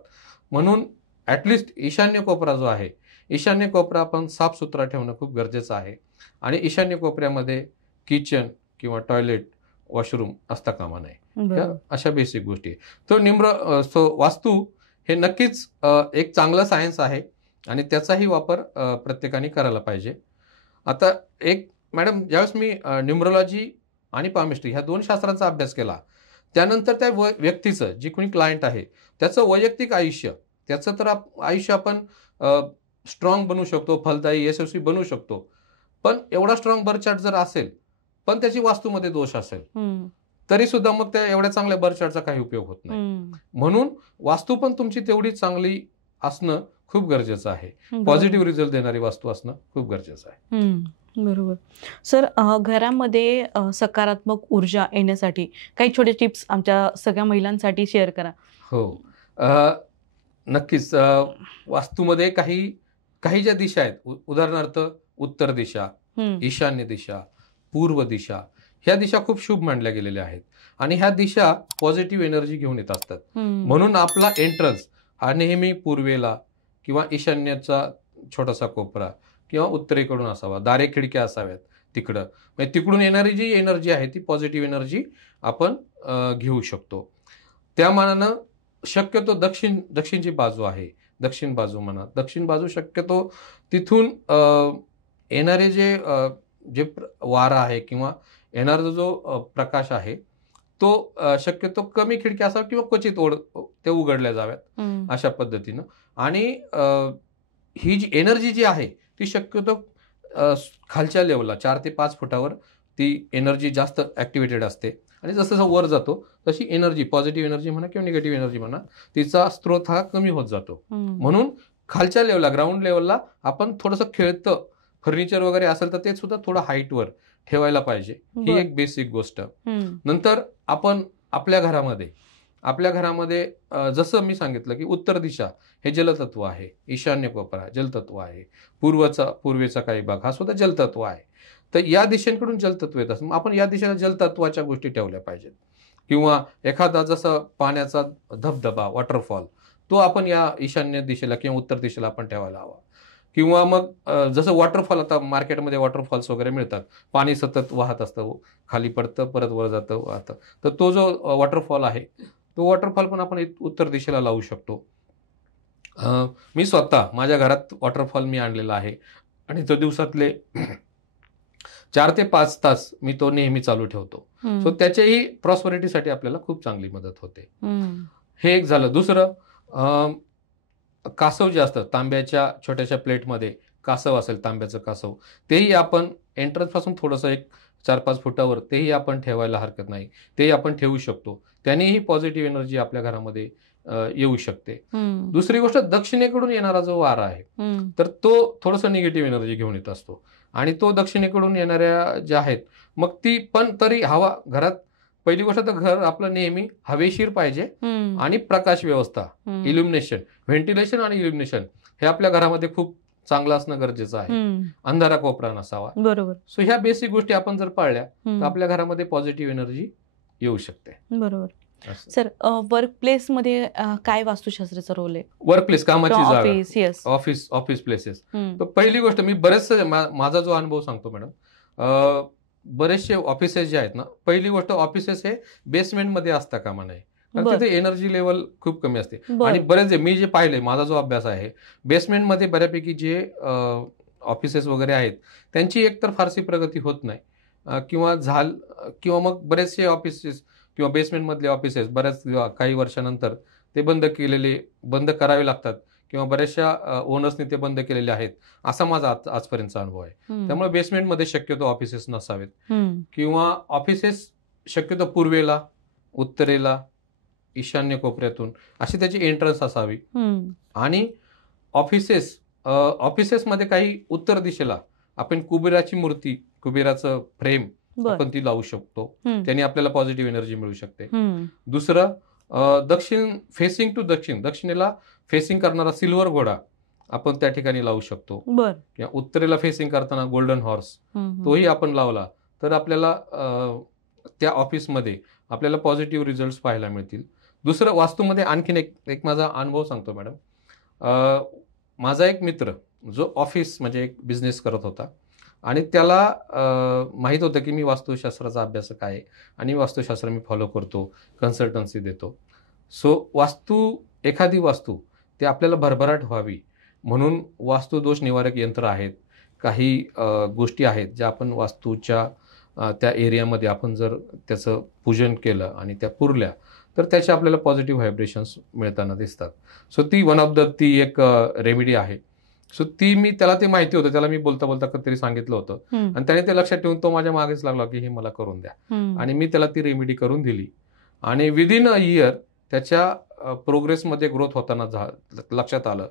म्हणून ऍटलिस्ट ईशान्य कोपरा जो आहे, ईशान्य कोपरा आपण साफसुथरा ठेवणं खूप गरजेचं आहे. आणि ईशान्य कोपऱ्यामध्ये किचन किंवा टॉयलेट, वॉशरूम असता कामा नये. अशा बेसिक गोष्टी. तो वास्तू हे नक्कीच एक चांगलं सायन्स आहे आणि त्याचाही वापर प्रत्येकाने करायला पाहिजे. आता एक मॅडम, ज्यावेळेस मी न्यूमरोलॉजी आणि पामिस्ट्री ह्या 2 शास्त्रांचा अभ्यास केला त्यानंतर त्या व्यक्तीचं, जी कोणी क्लायंट आहे त्याचं वैयक्तिक आयुष्य, त्याचं तर आयुष्य आपण स्ट्रॉंग बनवू शकतो, फलदायी, यशस्वी बनवू शकतो. पण एवढा स्ट्रॉंग बर्थ चार्ट जर असेल पण त्याची वास्तूमध्ये दोष असेल तरी सुद्धा मग त्या एवढ्या चांगल्या बर्थ चार्टचा काही उपयोग होत नाही. म्हणून वास्तू पण तुमची तेवढी चांगली असणं खूप गरजेचं आहे. पॉझिटिव्ह रिझल्ट देणारी वास्तू असणं खूप गरजेचं आहे. बरोबर. सर घरामध्ये सकारात्मक ऊर्जा येण्यासाठी काही छोटे टिप्स आमच्या सगळ्या महिलांसाठी शेअर करा. हो, नक्कीच. वास्तूमध्ये काही ज्या दिशा आहेत, उदाहरणार्थ उत्तर दिशा, ईशान्य दिशा, पूर्व दिशा, ह्या दिशा खूप शुभ मानल्या गेलेल्या आहेत आणि ह्या दिशा पॉझिटिव्ह एनर्जी घेऊन येत असतात. म्हणून आपला एंट्रन्स हा नेहमी पूर्वेला किंवा ईशान्येचा छोटासा कोपरा किंवा उत्तरेकडून असावा. दारे खिडक्या असाव्यात तिकडं. म्हणजे तिकडून येणारी जी एनर्जी आहे ती पॉझिटिव्ह एनर्जी आपण घेऊ शकतो. त्या मानानं शक्यतो दक्षिणची बाजू आहे, दक्षिण बाजू म्हणा, दक्षिण बाजू शक्यतो तिथून येणारे जे वारा आहे किंवा येणारा जो प्रकाश आहे तो शक्यतो कमी खिडक्या असावा किंवा क्वचित ते उघडल्या जाव्यात अशा पद्धतीनं. आणि ही जी एनर्जी जी आहे ती शक्यतो खालच्या लेवलला 4 ते 5 फुटावर ती एनर्जी जास्त ऍक्टिव्हेटेड असते आणि जसं वर जातो तशी एनर्जी, पॉझिटिव्ह एनर्जी म्हणा किंवा निगेटिव्ह एनर्जी म्हणा, तिचा स्रोत हा कमी होत जातो. म्हणून खालच्या लेवलला, ग्राउंड लेवलला आपण थोडंसं खेळतं फर्निचर वगैरे असेल तर ते सुद्धा थोडं हाईटवर ठेवायला पाहिजे. ही एक बेसिक गोष्ट. नंतर आपण आपल्या घरामध्ये जसं मी सांगितलं की उत्तर दिशा हे जलतत्व आहे, ईशान्य कोपरा जलतत्व आहे, पूर्वेचा काही भाग हा सुद्धा जलतत्व आहे. तर या दिशेकडून जलतत्व येत असतं, आपण या दिशेला जलतत्वाच्या गोष्टी ठेवल्या पाहिजेत. किंवा एखादा जसं पाण्याचा धबधबा, वॉटरफॉल, तो आपण या ईशान्य दिशेला किंवा उत्तर दिशेला आपण ठेवायला हवा. किंवा मग जसं वॉटरफॉल, आता मार्केटमध्ये वॉटरफॉल्स वगैरे मिळतात, पाणी सतत वाहत असतं, खाली पडतं परत वर जातं वाहतं. तर तो जो वॉटरफॉल आहे तो वॉटरफॉल पण आपण उत्तर दिशेला लावू शकतो. मी स्वतः माझ्या घरात वॉटरफॉल मी आणलेला आहे आणि तो दिवसातले 4 ते 5 तास मी तो नेहमी चालू ठेवतो. सो त्याच्याही प्रॉस्पेरिटीसाठी आपल्याला खूप चांगली मदत होते. हे एक झालं. दुसरं, कासव जे असतं, तांब्याच्या छोट्याशा प्लेटमध्ये कासव असेल, तांब्याचं कासव, तेही आपण एंट्रन्स पासून थोडंसं एक 4-5 फुटावर तेही आपण ठेवायला हरकत नाही, तेही आपण ठेवू शकतो. त्यानेही पॉझिटिव्ह एनर्जी आपल्या घरामध्ये येऊ शकते. दुसरी गोष्ट, दक्षिणेकडून येणारा जो वारा आहे तर तो थोडंसं निगेटिव्ह एनर्जी घेऊन येत असतो आणि तो दक्षिणेकडून येणाऱ्या ज्या आहेत मग ती पण तरी हवा घरात, पहिली गोष्ट तर घर आपलं नेहमी हवेशीर पाहिजे आणि प्रकाश व्यवस्था, इल्युमिनेशन, व्हेंटिलेशन आणि इल्युमिनेशन हे आपल्या घरामध्ये खूप चांगलं असणं गरजेचं आहे. अंधारा कोपरा नसावा. बरोबर. सो ह्या बेसिक गोष्टी आपण जर पाळल्या तर आपल्या घरामध्ये पॉझिटिव्ह एनर्जी येऊ शकते. बरोबर. सर वर्क प्लेस मध्ये काय वास्तुशास्त्राचा रोल आहे? वर्क प्लेस, कामाची जागा, ऑफिस प्लेसेस. तर पहिली गोष्ट, मी बरेचसे माझा जो अनुभव सांगतो मॅडम, बरेचसे ऑफिसेस जे आहेत ना, पहिली गोष्ट ऑफिसेस हे बेसमेंटमध्ये असता कामा नये. कारण तिथे एनर्जी लेवल खूप कमी असते. आणि बरेच मी जे पाहिले, माझा जो अभ्यास आहे, बेसमेंटमध्ये बऱ्यापैकी जे ऑफिसेस वगैरे आहेत त्यांची एकतर फारशी प्रगती होत नाही किंवा मग बरेचसे ऑफिसेस किंवा बेसमेंटमधले ऑफिसेस बऱ्याच काही वर्षानंतर ते बंद करावे लागतात किंवा बऱ्याचशा ओनर्सनी ते बंद केलेले आहेत, असा माझा आजपर्यंतचा अनुभव आहे. त्यामुळे बेसमेंटमध्ये शक्यतो ऑफिसेस नसावेत किंवा ऑफिसेस शक्यतो पूर्वेला, उत्तरेला, ईशान्य कोपऱ्यातून अशी त्याची एंट्रन्स असावी. आणि ऑफिसेसमध्ये काही उत्तर दिशेला आपण कुबेराची मूर्ती, कुबेराचं फ्रेम आपण ती लावू शकतो, त्याने आपल्याला पॉझिटिव्ह एनर्जी मिळू शकते. दुसरं, दक्षिणेला फेसिंग करणारा सिल्वर घोडा आपण त्या ठिकाणी लावू शकतो. किंवा उत्तरेला फेसिंग करताना गोल्डन हॉर्स तोही आपण लावला तर आपल्याला त्या ऑफिसमध्ये आपल्याला पॉझिटिव्ह रिझल्ट पाहायला मिळतील. दुसरं, वास्तूमध्ये आणखीन एक माझा अनुभव सांगतो मॅडम. माझा एक मित्र जो ऑफिस म्हणजे एक बिझनेस करत होता आणि त्याला माहीत होतं की मी वास्तुशास्त्राचा अभ्यासक आहे आणि वास्तुशास्त्र मी फॉलो करतो, कन्सल्टन्सी देतो. सो एखादी वास्तू ते आपल्याला भरभराट व्हावी म्हणून वास्तुदोष निवारक यंत्र आहेत, काही गोष्टी आहेत ज्या आपण वास्तूच्या त्या एरियामध्ये आपण जर त्याचं पूजन केलं आणि त्या पुरल्या तर त्याचे आपल्याला पॉझिटिव्ह व्हायब्रेशन्स मिळताना दिसतात. सो ती वन ऑफ ती एक रेमेडी आहे. सो मी त्याला ते माहिती होतं, त्याला मी बोलता बोलता कधीतरी सांगितलं होतं आणि त्याने ते लक्षात ठेवून तो माझ्या मागेच लागला की हे मला करून द्या. आणि मी त्याला ती रेमेडी करून दिली आणि विदिन अ इयर त्याच्या प्रोग्रेसमध्ये ग्रोथ होताना लक्षात आलं.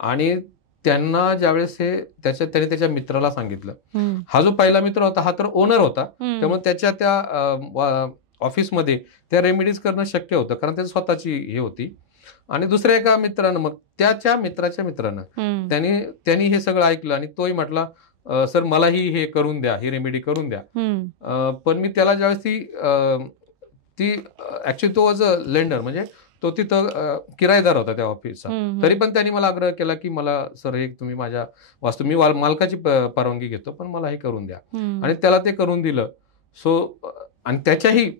आणि त्यांना ज्यावेळेस त्याने त्याच्या मित्राला सांगितलं, हा जो पहिला मित्र होता हा तर ओनर होता, त्यामुळे त्याच्या त्या ऑफिसमध्ये त्या रेमेडीज करणं शक्य होतं कारण त्याची स्वतःची हे होती. आणि दुसऱ्या एका मित्रानं, मग त्याच्या मित्राच्या मित्रानं त्यांनी हे सगळं ऐकलं आणि तोही म्हटला, सर मलाही हे करून द्या, ही रेमेडी करून द्या. पण मी त्याला ज्यावेळेस ती ऍक्च्युली तो वॉज अ लेंडर, म्हणजे तो तिथं किरायेदार होता त्या ऑफिसचा, तरी पण त्यांनी मला आग्रह केला की मला सर हे तुम्ही माझ्या वास्तू, मी मालकाची परवानगी घेतो पण मला हे करून द्या. आणि त्याला ते करून दिलं. सो आणि त्याच्याही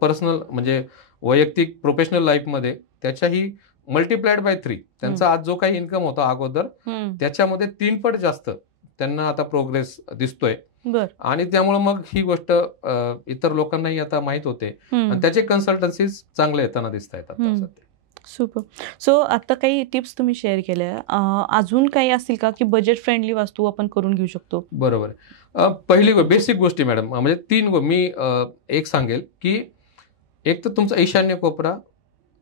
पर्सनल म्हणजे वैयक्तिक प्रोफेशनल लाईफमध्ये त्याच्याही मल्टिप्लाइड बाय 3 त्यांचा आज जो काही इन्कम होता अगोदर त्याच्यामध्ये 3 पट जास्त त्यांना आता प्रोग्रेस दिसतोय. आणि त्यामुळे मग ही गोष्ट इतर लोकांनाही आता माहित होते आणि त्याचे कन्सल्टन्सीज चांगले येताना दिसत आहेत आता सध्या. सुपर. सो आता काही टिप्स तुम्ही शेअर केल्या, अजून काही असतील का की बजेट फ्रेंडली वास्तू आपण करून घेऊ शकतो? बरोबर. पहिली बेसिक गोष्टी मॅडम, म्हणजे 3 मी एक सांगेल की एक तर तुमचा ईशान्य कोपरा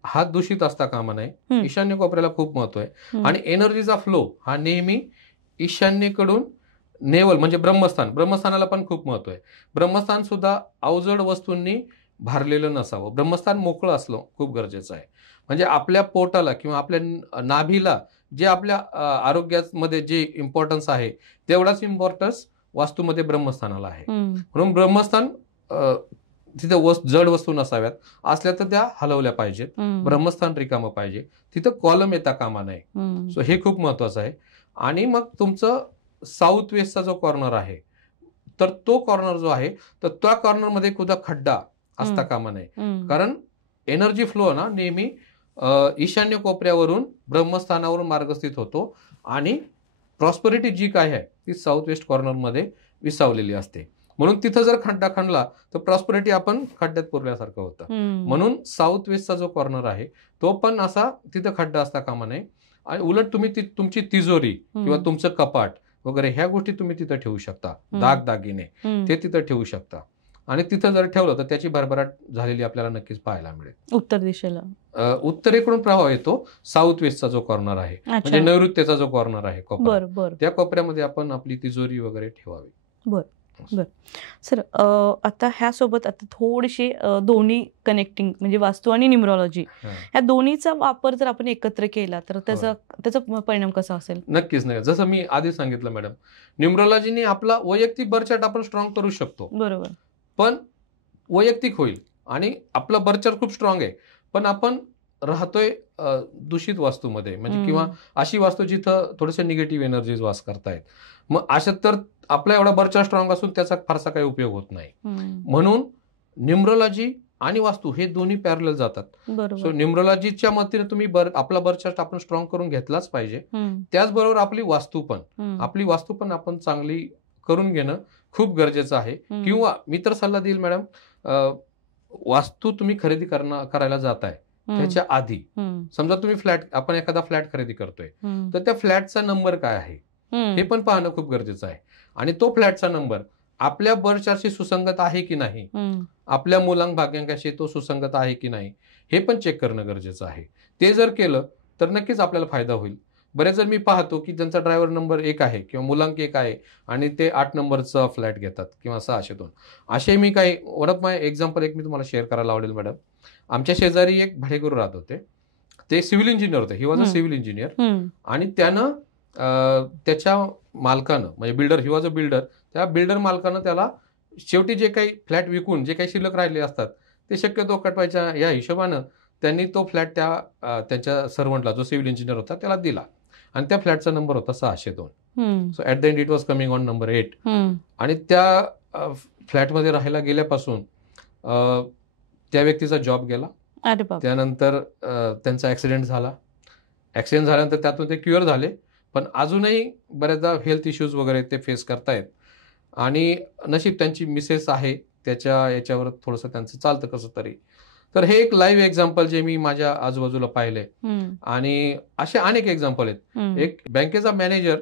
हा दूषित असता कामा नये. ईशान्य कोपऱ्याला खूप महत्व आहे. आणि एनर्जीचा फ्लो हा नेहमी ईशान्येकडून नेवल म्हणजे ब्रह्मस्थानाला पण खूप महत्व आहे. ब्रह्मस्थान सुद्धा अवजड वस्तूंनी भारलेलं नसावं. ब्रह्मस्थान मोकळं असलं खूप गरजेचं आहे. म्हणजे आपल्या पोटाला किंवा आपल्या नाभीला जे आपल्या आरोग्यामध्ये जे इम्पॉर्टन्स आहे तेवढाच इम्पॉर्टन्स वास्तूमध्ये ब्रह्मस्थानाला आहे. म्हणून ब्रह्मस्थान तिथं जड वस्तू नसाव्यात, असल्या तर त्या हलवल्या पाहिजेत. ब्रह्मस्थान रिकामं पाहिजे, तिथं कॉलम येता कामा नये. सो हे खूप महत्वाचं आहे. आणि मग तुमचं साऊथ वेस्टचा जो कॉर्नर आहे तर तो कॉर्नर जो आहे तर त्या कॉर्नरमध्ये कुठं खड्डा असता कामा नये. कारण एनर्जी फ्लो ना नेहमी ईशान्य कोपऱ्यावरून ब्रह्मस्थानावरून मार्गस्थित होतो आणि प्रॉस्पेरिटी जी काय आहे ती साऊथ वेस्ट कॉर्नरमध्ये विसावलेली असते. म्हणून तिथं जर खड्डा खणला तर प्रॉस्पेरिटी आपण खड्ड्यात पुरल्यासारखं होतं. म्हणून साऊथ वेस्टचा जो कॉर्नर आहे तो पण असा तिथं खड्डा असता कामा नये. आणि उलट तुम्ही तुमची तिजोरी किंवा तुमचं कपाट वगैरे ह्या गोष्टी तुम्ही तिथं ठेवू शकता. दागदागिने ते तिथं ठेवू शकता. आणि तिथं जर ठेवलं तर त्याची भरभराट झालेली आपल्याला नक्कीच पाहायला मिळेल. उत्तर दिशेला उत्तरेकडून प्रभाव येतो साऊथ वेस्टचा जो कॉर्नर आहे, म्हणजे नैऋत्यचा जो कॉर्नर आहे कोपरा, त्या कोपऱ्यामध्ये आपण आपली तिजोरी वगैरे ठेवावी. बर. सर, आता ह्यासोबत आता थोडीशी दोन्ही कनेक्टिंग म्हणजे वास्तू आणि न्यूमरॉलॉजी ह्या दोन्हीचा वापर जर आपण एकत्र केला तर त्याचा परिणाम कसा असेल? नक्कीच नाही. जसं मी आधी सांगितलं मॅडम, न्यूमरॉलॉजीने आपला वैयक्तिक बर्चार्ट आपण स्ट्रॉंग करू शकतो. बरोबर. पण वैयक्तिक होईल आणि आपला बर्चार्ट खूप स्ट्रॉंग आहे, पण आपण राहतोय दूषित वास्तूमध्ये, म्हणजे किंवा अशी वास्तू जिथं थोडेसे निगेटिव्ह एनर्जीज वास करतायत. मग अशा तर आपला एवढा बर्चार्ट स्ट्रॉंग असून त्याचा फारसा काही उपयोग होत नाही. म्हणून न्यूमरॉलॉजी आणि वास्तू हे दोन्ही पॅरलल जातात. बरोबर. न्यूमरोलॉजीच्या मतीने तुम्ही आपला बर्थ चार्ट आपण स्ट्रॉंग करून घेतलाच पाहिजे. त्याचबरोबर आपली वास्तू पण आपण चांगली करून घेणं खूप गरजेचं आहे. किंवा मी तर सल्ला देईल मॅडम, वास्तू तुम्ही खरेदी करायला जाताय त्याच्या आधी समजा तुम्ही आपण एखादा फ्लॅट खरेदी करतोय, तर त्या फ्लॅटचा नंबर काय आहे हे पण पाहणं खूप गरजेचं आहे. आणि तो फ्लॅटचा नंबर आपल्या बर्थ चार्टशी सुसंगत आहे की नाही, आपल्या मुलांक भाग्यांकाशी तो सुसंगत आहे की नाही हे पण चेक करणं गरजेचं आहे. ते जर केलं तर नक्कीच आपल्याला फायदा होईल. बरेच जण मी पाहतो की ज्यांचा ड्रायव्हर नंबर 1 आहे किंवा मुलांक 1 आहे आणि ते 8 नंबरचा फ्लॅट घेतात किंवा 602. असे मी काही वन ऑफ माय एक्झाम्पल एक मी तुम्हाला शेअर करायला आवडेल मॅडम. आमच्या शेजारी एक भाडेकरू राहत होते. ते सिव्हिल इंजिनियर होते. He was a civil engineer. आणि त्यानं त्याच्या मालकानं म्हणजे builder, he was a builder, त्या बिल्डर मालकानं त्याला शेवटी जे काही फ्लॅट विकून जे काही शिल्लक राहिले असतात ते शक्यतो कटवायच्या या हिशोबानं त्यांनी तो फ्लॅट त्यांच्या सर्वंटला, जो सिव्हिल इंजिनियर होता, त्याला दिला. आणि त्या फ्लॅटचा नंबर होता 602. So at the end it was coming on number 8. आणि त्या फ्लॅटमध्ये राहायला गेल्यापासून त्या व्यक्तीचा जॉब गेला. त्यानंतर त्यांचा ऍक्सिडेंट झाला. ऍक्सिडेंट झाल्यानंतर त्यातून ते क्युअर झाले, पण अजूनही बऱ्याचदा हेल्थ इश्यूज वगैरे ते फेस करतायत. आणि नशीब त्यांची मिसेस आहे, त्याच्या याच्यावर थोडंसं त्यांचं चालतं कसं तरी. तर हे एक लाईव्ह एक्झाम्पल जे मी माझ्या आजूबाजूला पाहिले. आणि असे अनेक एक्झाम्पल आहेत. एक बँकेचा मॅनेजर,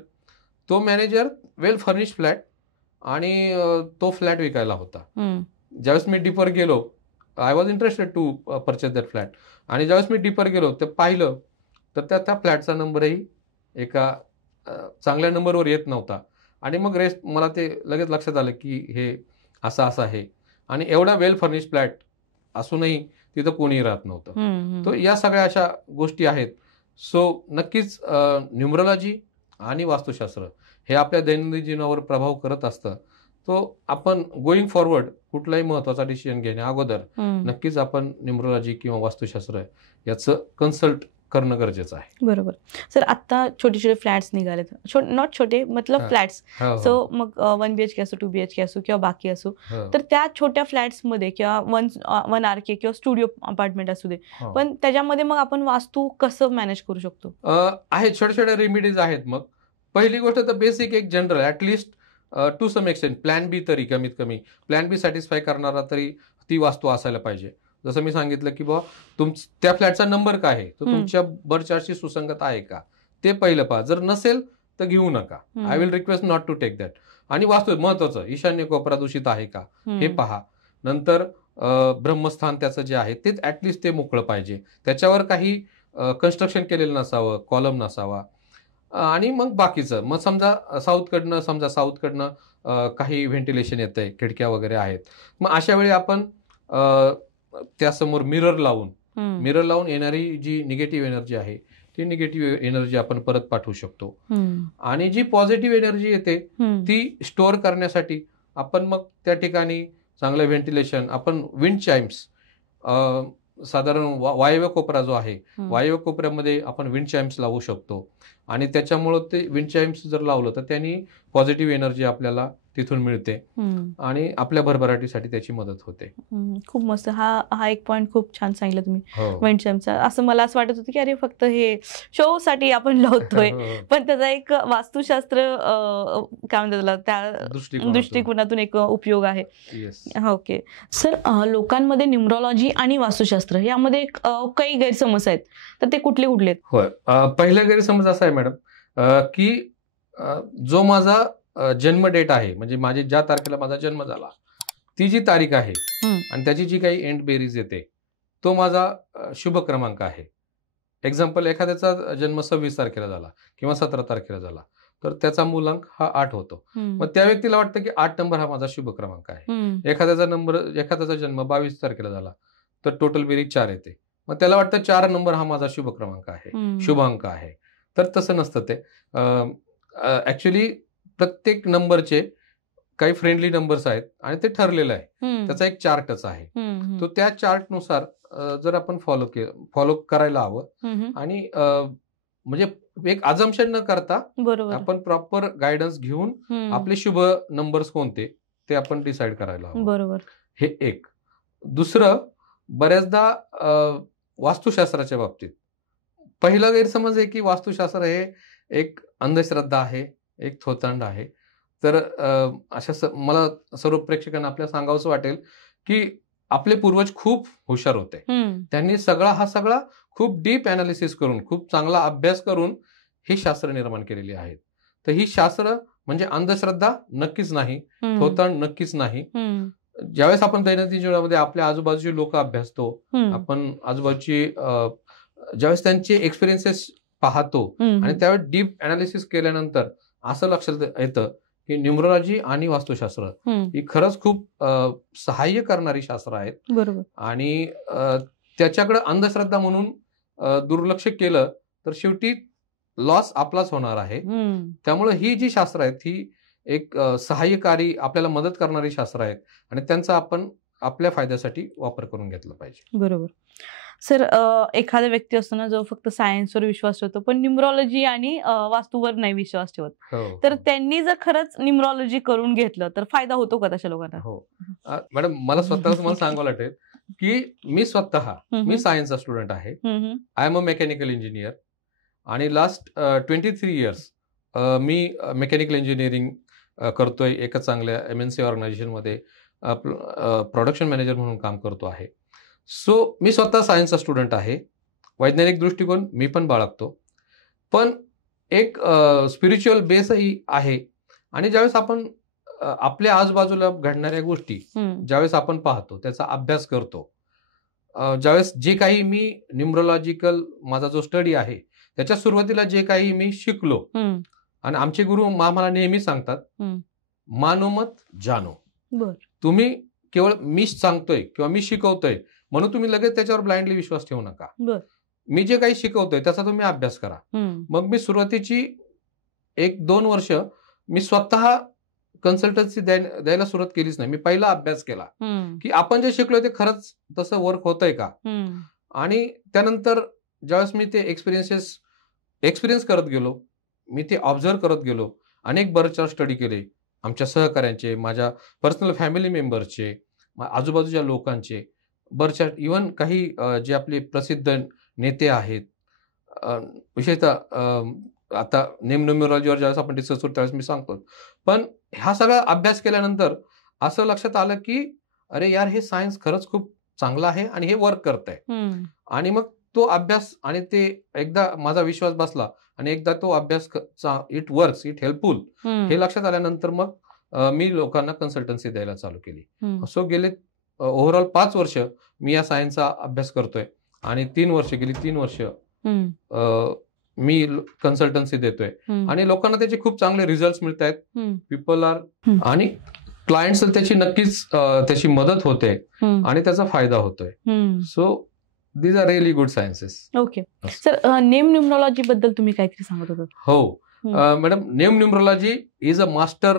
तो मॅनेजर वेल फर्निश्ड फ्लॅट आणि तो फ्लॅट विकायला होता. ज्यावेळेस मी डीपर गेलो, I was interested to purchase that flat. आणि ज्यावेळेस मी डीपर गेलो तर पाहिलं तर त्या फ्लॅटचा नंबरही एका चांगल्या नंबरवर येत नव्हता. आणि मग मला ते लगेच लक्षात आलं की हे असं आहे. आणि एवढा वेल फर्निश्ड फ्लॅट असूनही तिथं कोणीही राहत नव्हतं. तर या सगळ्या अशा गोष्टी आहेत. सो नक्कीच न्यूमरोलॉजी आणि वास्तुशास्त्र हे आपल्या दैनंदिन जीवनावर प्रभाव करत असतं. तो आपण गोईंग फॉरवर्ड कुठलाही महत्वाचा डिसिजन घेण्या अगोदर नक्कीच आपण न्यूमरोलॉजी किंवा वास्तुशास्त्र याचं कन्सल्ट करणं गरजेचं आहे. बरोबर. सर, आता छोटे छोटे फ्लॅट्स निघालेत, नॉट छोटे मतलब फ्लॅट्स. सो मग 1 BHK असो, 2 BHK असो किंवा बाकी असो, तर त्या छोट्या फ्लॅट्समध्ये किंवा 1 RK किंवा स्टुडिओ अपार्टमेंट असू दे, पण त्याच्यामध्ये मग आपण वास्तू कसं मॅनेज करू शकतो? आहेत छोट्या छोट्या रेमेडीज आहेत. मग पहिली गोष्ट तर बेसिक एक general at least to some extent plan B तरी कमीत कमी प्लॅन बी सॅटिस्फाय करणारा तरी ती वास्तू असायला पाहिजे. जसं मी सांगितलं की बाबा त्या फ्लॅटचा नंबर काय आहे, तो तुमच्या बर्थ चार्टशी सुसंगत आहे का, ते पहिलं पहा. जर नसेल तर घेऊ नका. I will request not to take that. आणि वास्तू महत्वाचं, ईशान्य कोपरा दूषित आहे का हे पहा. नंतर ब्रह्मस्थान त्याचं जे आहे ते ऍटलिस्ट ते मोकळं पाहिजे, त्याच्यावर काही कन्स्ट्रक्शन केलेलं नसावं, कॉलम नसावा. आणि मग बाकीचं मग समजा साऊथकडनं काही व्हेंटिलेशन येतंय, खिडक्या वगैरे आहेत, मग अशा वेळी आपण त्यासमोर मिरर लावून येणारी जी निगेटिव्ह एनर्जी आहे ती निगेटिव्ह एनर्जी आपण परत पाठवू शकतो. आणि जी पॉझिटिव्ह एनर्जी येते ती स्टोअर करण्यासाठी आपण मग त्या ठिकाणी चांगलं व्हेंटिलेशन, आपण विंड चाइम्स, साधारण वायव्य कोपरा जो आहे, वायव्य कोपऱ्यामध्ये आपण विंड चाइम्स लावू शकतो. आणि त्याच्यामुळं ते विंड चाइम्स जर लावलं तर त्यांनी पॉझिटिव्ह एनर्जी आपल्याला तिथून मिळते आणि आपल्या भरभराटीसाठी त्याची मदत होते. खूप मस्त. हा एक पॉइंट खूप छान सांगितलं तुम्ही विंड चाइम्सचा. असं मला असं वाटत होतं की अरे फक्त हे शो साठी आपण लावतोय, पण त्याचा एक वास्तुशास्त्र काय म्हणतात त्याला, त्या दृष्टिकोनातून एक उपयोग आहे. ओके सर, लोकांमध्ये न्यूमरोलॉजी आणि वास्तुशास्त्र यामध्ये काही गैरसमज आहेत, तर ते कुठले आहेत? होय, पहिला गैरसमज असा आहे मॅडम की जो माझा जन्म डेट आहे, म्हणजे माझे ज्या तारखेला माझा जन्म झाला ती जी तारीख आहे आणि त्याची जी काही एंड बेरीज येते तो माझा शुभ क्रमांक आहे. एक्झाम्पल, एखाद्याचा जन्म 26 तारखेला झाला किंवा 17 तारखेला झाला तर त्याचा मूलांक हा 8 होतो. मग त्या व्यक्तीला वाटतं की 8 नंबर हा माझा शुभ क्रमांक आहे. एखाद्याचा जन्म 22 तारखेला झाला तर टोटल बेरीज 4 येते. मग त्याला वाटतं 4 नंबर हा माझा शुभ क्रमांक आहे, शुभ अंक आहे. तर तसं नसतं ते. ऍक्च्युली प्रत्येक नंबरचे काही फ्रेंडली नंबर्स आहेत आणि ते ठरलेलं आहे, त्याचा एक चार्टच आहे. तो त्या चार्टनुसार जर आपण फॉलो करायला हवं. आणि म्हणजे एक अजम्पशन न करता आपण प्रॉपर गायडन्स घेऊन आपले शुभ नंबर्स कोणते ते आपण डिसाईड करायला हवं. बरोबर. हे एक. दुसरं, बऱ्याचदा वास्तुशास्त्राच्या बाबतीत पहिला गैरसमज आहे की वास्तुशास्त्र हे एक अंधश्रद्धा आहे, एक थोतांड आहे. तर मला सर्व प्रेक्षकांना आपल्याला सांगावंसं वाटेल की आपले पूर्वज खूप हुशार होते. त्यांनी हा सगळा खूप डीप अनालिसिस करून, खूप चांगला अभ्यास करून ही शास्त्र निर्माण केलेली आहेत. तर ही शास्त्र म्हणजे अंधश्रद्धा नक्कीच नाही, थोतांड नक्कीच नाही. ज्यावेळेस आपण दैनंदिन जीवनामध्ये आपल्या आजूबाजूची लोक अभ्यासतो, आपण आजूबाजूची ज्यावेळेस त्यांचे एक्सपिरियन्सेस पाहतो आणि त्यावेळेस डीप अनालिसिस केल्यानंतर असं लक्षात येतं की न्यूमरोलॉजी आणि वास्तुशास्त्र ही खरंच खूप सहाय्य करणारी शास्त्र आहेत. बरोबर. आणि त्याच्याकडे अंधश्रद्धा म्हणून दुर्लक्ष केलं तर शेवटी लॉस आपलाच होणार आहे. त्यामुळे ही जी शास्त्र आहेत ही एक सहाय्यकारी, आपल्याला मदत करणारी शास्त्र आहेत आणि त्यांचा आपण आपल्या फायद्यासाठी वापर करून घेतला पाहिजे. बरोबर. सर, एखादा व्यक्ती असतो ना जो फक्त सायन्सवर विश्वास ठेवतो पण न्यूमरॉलॉजी आणि वास्तूवर नाही विश्वास ठेवत, तर त्यांनी जर खरंच न्यूमरॉलॉजी करून घेतलं तर फायदा होतो का तशा लोकांना? हो मॅडम, मला स्वतःच मला सांगावं वाटेल की मी सायन्सचा स्टुडंट आहे. I am a mechanical engineer आणि लास्ट 23 इयर्स मी मेकॅनिकल इंजिनिअरिंग करतोय. एका चांगल्या MNC ऑर्गनायझेशनमध्ये प्रोडक्शन मॅनेजर म्हणून काम करतो आहे. सो मी स्वतः सायन्सचा स्टुडंट आहे. वैज्ञानिक दृष्टिकोन मी पण बाळगतो, पण एक स्पिरिच्युअल बेसही आहे. आणि ज्यावेळेस आपण आपल्या आजूबाजूला घडणाऱ्या गोष्टी ज्यावेळेस आपण पाहतो, त्याचा अभ्यास करतो, ज्यावेळेस जे काही मी न्यूमरोलॉजिकल माझा जो स्टडी आहे त्याच्या सुरुवातीला जे काही मी शिकलो, आणि आमचे गुरु आम्हाला नेहमी सांगतात मानो मत जानो. तुम्ही केवळ मी सांगतोय किंवा मी शिकवतोय म्हणून तुम्ही लगेच त्याच्यावर ब्लाइंडली विश्वास ठेवू नका. मी जे काही शिकवतोय त्याचा तुम्ही अभ्यास करा. मग मी सुरुवातीची 1-2 वर्ष मी स्वतः कन्सल्टन्सी द्यायला सुरुवात केलीच नाही. मी पहिला अभ्यास केला की आपण जे शिकलोय ते खरंच तसं वर्क होतंय का. आणि त्यानंतर ज्यावेळेस मी ते एक्सपिरियन्स करत गेलो, मी ते ऑब्झर्व करत गेलो, अनेक बर्चर स्टडी केले, आमच्या सहकाऱ्यांचे, माझ्या पर्सनल फॅमिली मेंबर्सचे, आजूबाजूच्या लोकांचे बर्चर, इव्हन काही जे आपले प्रसिद्ध नेते आहेत, विशेषतः आता न्यूमरोलॉजीवर ज्यावेळेस आपण डिस्कस करतो त्यावेळेस मी सांगतो. पण हा सगळा अभ्यास केल्यानंतर असं लक्षात आलं की अरे यार, हे सायन्स खरंच खूप चांगलं आहे आणि हे वर्क करत आहे. आणि मग तो अभ्यास आणि ते एकदा माझा विश्वास बसला आणि एकदा तो अभ्यास इट वर्क्स, इट हेल्पफुल हे लक्षात आल्यानंतर मग मी लोकांना कन्सल्टन्सी द्यायला चालू केली. सो गेले ओव्हरऑल 5 वर्ष मी या सायन्सचा अभ्यास करतोय आणि 3 वर्ष मी कन्सल्टन्सी देतोय आणि लोकांना त्याचे खूप चांगले रिझल्ट मिळत आहेत. पीपल आर आणि क्लायंट्स त्याची नक्कीच त्याची मदत होते आणि त्याचा फायदा होतोय. So these are really good sciences. Okay sir, name numerology बद्दल तुम्ही काहीतरी सांगत होता. हो madam, name numerology is a master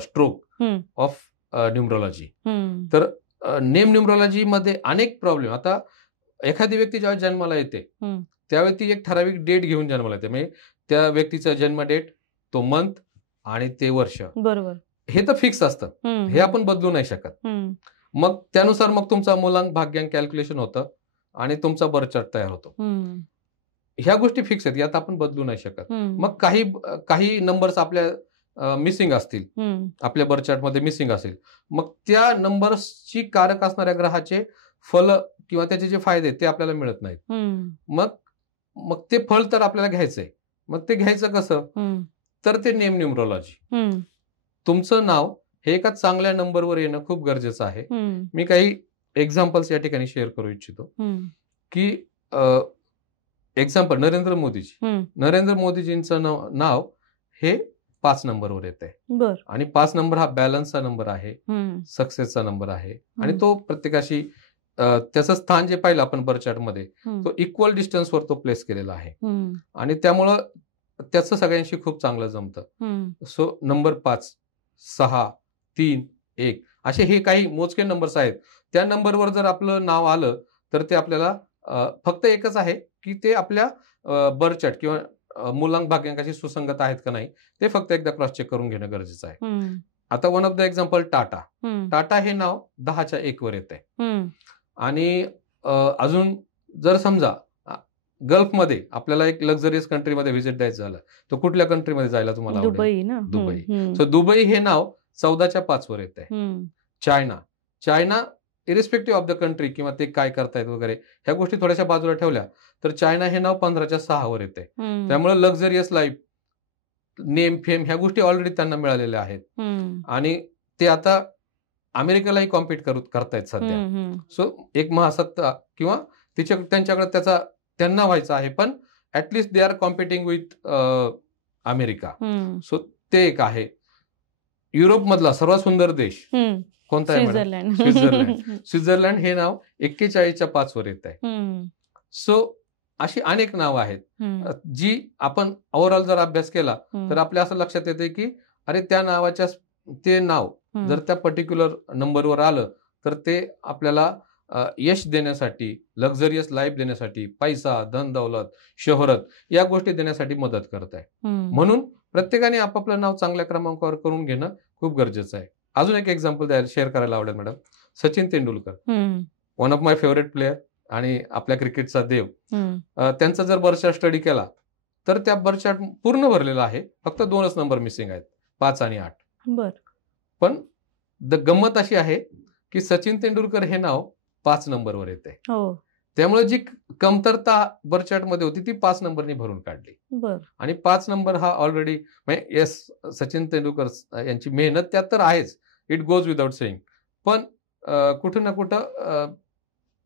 stroke of numerology. तर नेम न्यूमरोलॉजी मध्ये अनेक प्रॉब्लेम. आता एखादी व्यक्ती जेव्हा जन्माला येते त्यावेळी ती एक ठराविक डेट घेऊन जन्माला येते. म्हणजे त्या व्यक्तीचा जन्म डेट, तो मंथ आणि ते वर्ष, बरोबर, हे तर फिक्स असतं, हे आपण बदलू नाही शकत. मग त्यानुसार मग तुमचा मूलांक भाग्यांक कॅल्क्युलेशन होतं आणि तुमचा बर्थ चार्ट तयार होतो. ह्या गोष्टी फिक्स आहेत, यात आपण बदलू नाही शकत. मग काही नंबर्स आपल्या मिसिंग असतील, आपल्या बर्थ चार्ट मध्ये मिसिंग असेल, मग त्या नंबर्सची कारक असणाऱ्या ग्रहाचे फल किंवा त्याचे जे फायदे ते आपल्याला मिळत नाहीत. मग ते फळ तर आपल्याला घ्यायचंय. मग ते घ्यायचं कसं, तर ते नेम न्यूमरोलॉजी. तुमचं नाव हे एका चांगल्या नंबरवर येणं खूप गरजेचं आहे. मी काही एक्झाम्पल्स या ठिकाणी शेअर करू इच्छितो की एक्झाम्पल नरेंद्र मोदीजींचं नाव हे 5 नंबरवर येत आहे आणि 5 नंबर हा बॅलन्सचा नंबर आहे, सक्सेसचा नंबर आहे आणि तो प्रत्येकाशी त्याचं स्थान जे पाहिलं आपण बर्थ चार्ट मध्ये तो इक्वल डिस्टन्सवर तो प्लेस केलेला आहे आणि त्यामुळं त्याचं सगळ्यांशी खूप चांगलं जमतं. सो नंबर 5, 6, 3, 1 असे हे काही मोजके नंबर्स आहेत. त्या नंबरवर जर आपलं नाव आलं तर ते आपल्याला फक्त एकच आहे की ते आपल्या बर्थ चार्ट किंवा मूलांक भाग्यांकाशी सुसंगत आहेत का नाही ते फक्त एकदा क्रॉस चेक करून घेणं गरजेचं आहे. आता one of the example Tata हे नाव 10च्या 1 वर येत आहे आणि अजून जर समजा गल्फमध्ये आपल्याला एक लक्झरियस कंट्रीमध्ये व्हिजिट द्यायचं झालं तर कुठल्या कंट्रीमध्ये जायला तुम्हाला आवडेल? दुबई ना. दुबई. सो दुबई हे नाव 14च्या 5 वर येत आहे. China irrespective of the country किंवा ते काय करतायत वगैरे ह्या गोष्टी थोड्याशा बाजूला ठेवल्या तर चायना हे नाव 15च्या 6 वर येते. त्यामुळे लक्झरियस लाईफ, नेम, फेम ह्या गोष्टी ऑलरेडी त्यांना मिळालेल्या आहेत आणि ते आता अमेरिकेलाही कॉम्पिट करतायत सध्या. सो एक महासत्ता किंवा त्यांच्याकडे त्यांना व्हायचं आहे, पण at least they are competing with America. So ते एक आहे. युरोप मधला सर्वात सुंदर देश कोणता आहे? स्वित्झर्लंड. स्वित्झर्लंड हे नाव 41च्या 5 वर येत आहे. सो अशी अनेक नावं आहेत जी आपण ओव्हरऑल जर अभ्यास केला तर आपल्या असं लक्षात येते की अरे त्या नावाच्या ते नाव जर त्या पर्टिक्युलर नंबरवर आलं तर ते आपल्याला यश देण्यासाठी, लक्झरियस लाईफ देण्यासाठी, पैसा, धन दौलत, शोहरत या गोष्टी देण्यासाठी मदत करत आहे. म्हणून प्रत्येकाने आपापलं नाव चांगल्या क्रमांकावर करून घेणं खूप गरजेचं आहे. अजून एक एक्झाम्पल शेअर करायला आवडेल madam. Sachin Tendulkar, one of my favourite player आणि आपल्या क्रिकेटचा देव. त्यांचा जर बर्थ चार्ट स्टडी केला तर त्या बर्थ चार्ट पूर्ण भरलेला आहे, फक्त 2च नंबर मिसिंग आहेत, 5 आणि 8. पण गंमत अशी आहे की सचिन तेंडुलकर हे नाव 5 नंबरवर येते. त्यामुळे जी कमतरता बर्थ चार्ट मध्ये होती ती 5 नंबरनी भरून काढली. आणि 5 नंबर हा ऑलरेडी येस सचिन तेंडुलकर यांची मेहनत त्यात तर आहेच, इट गोज विदाउट सेइंग. पण कुठं ना कुठं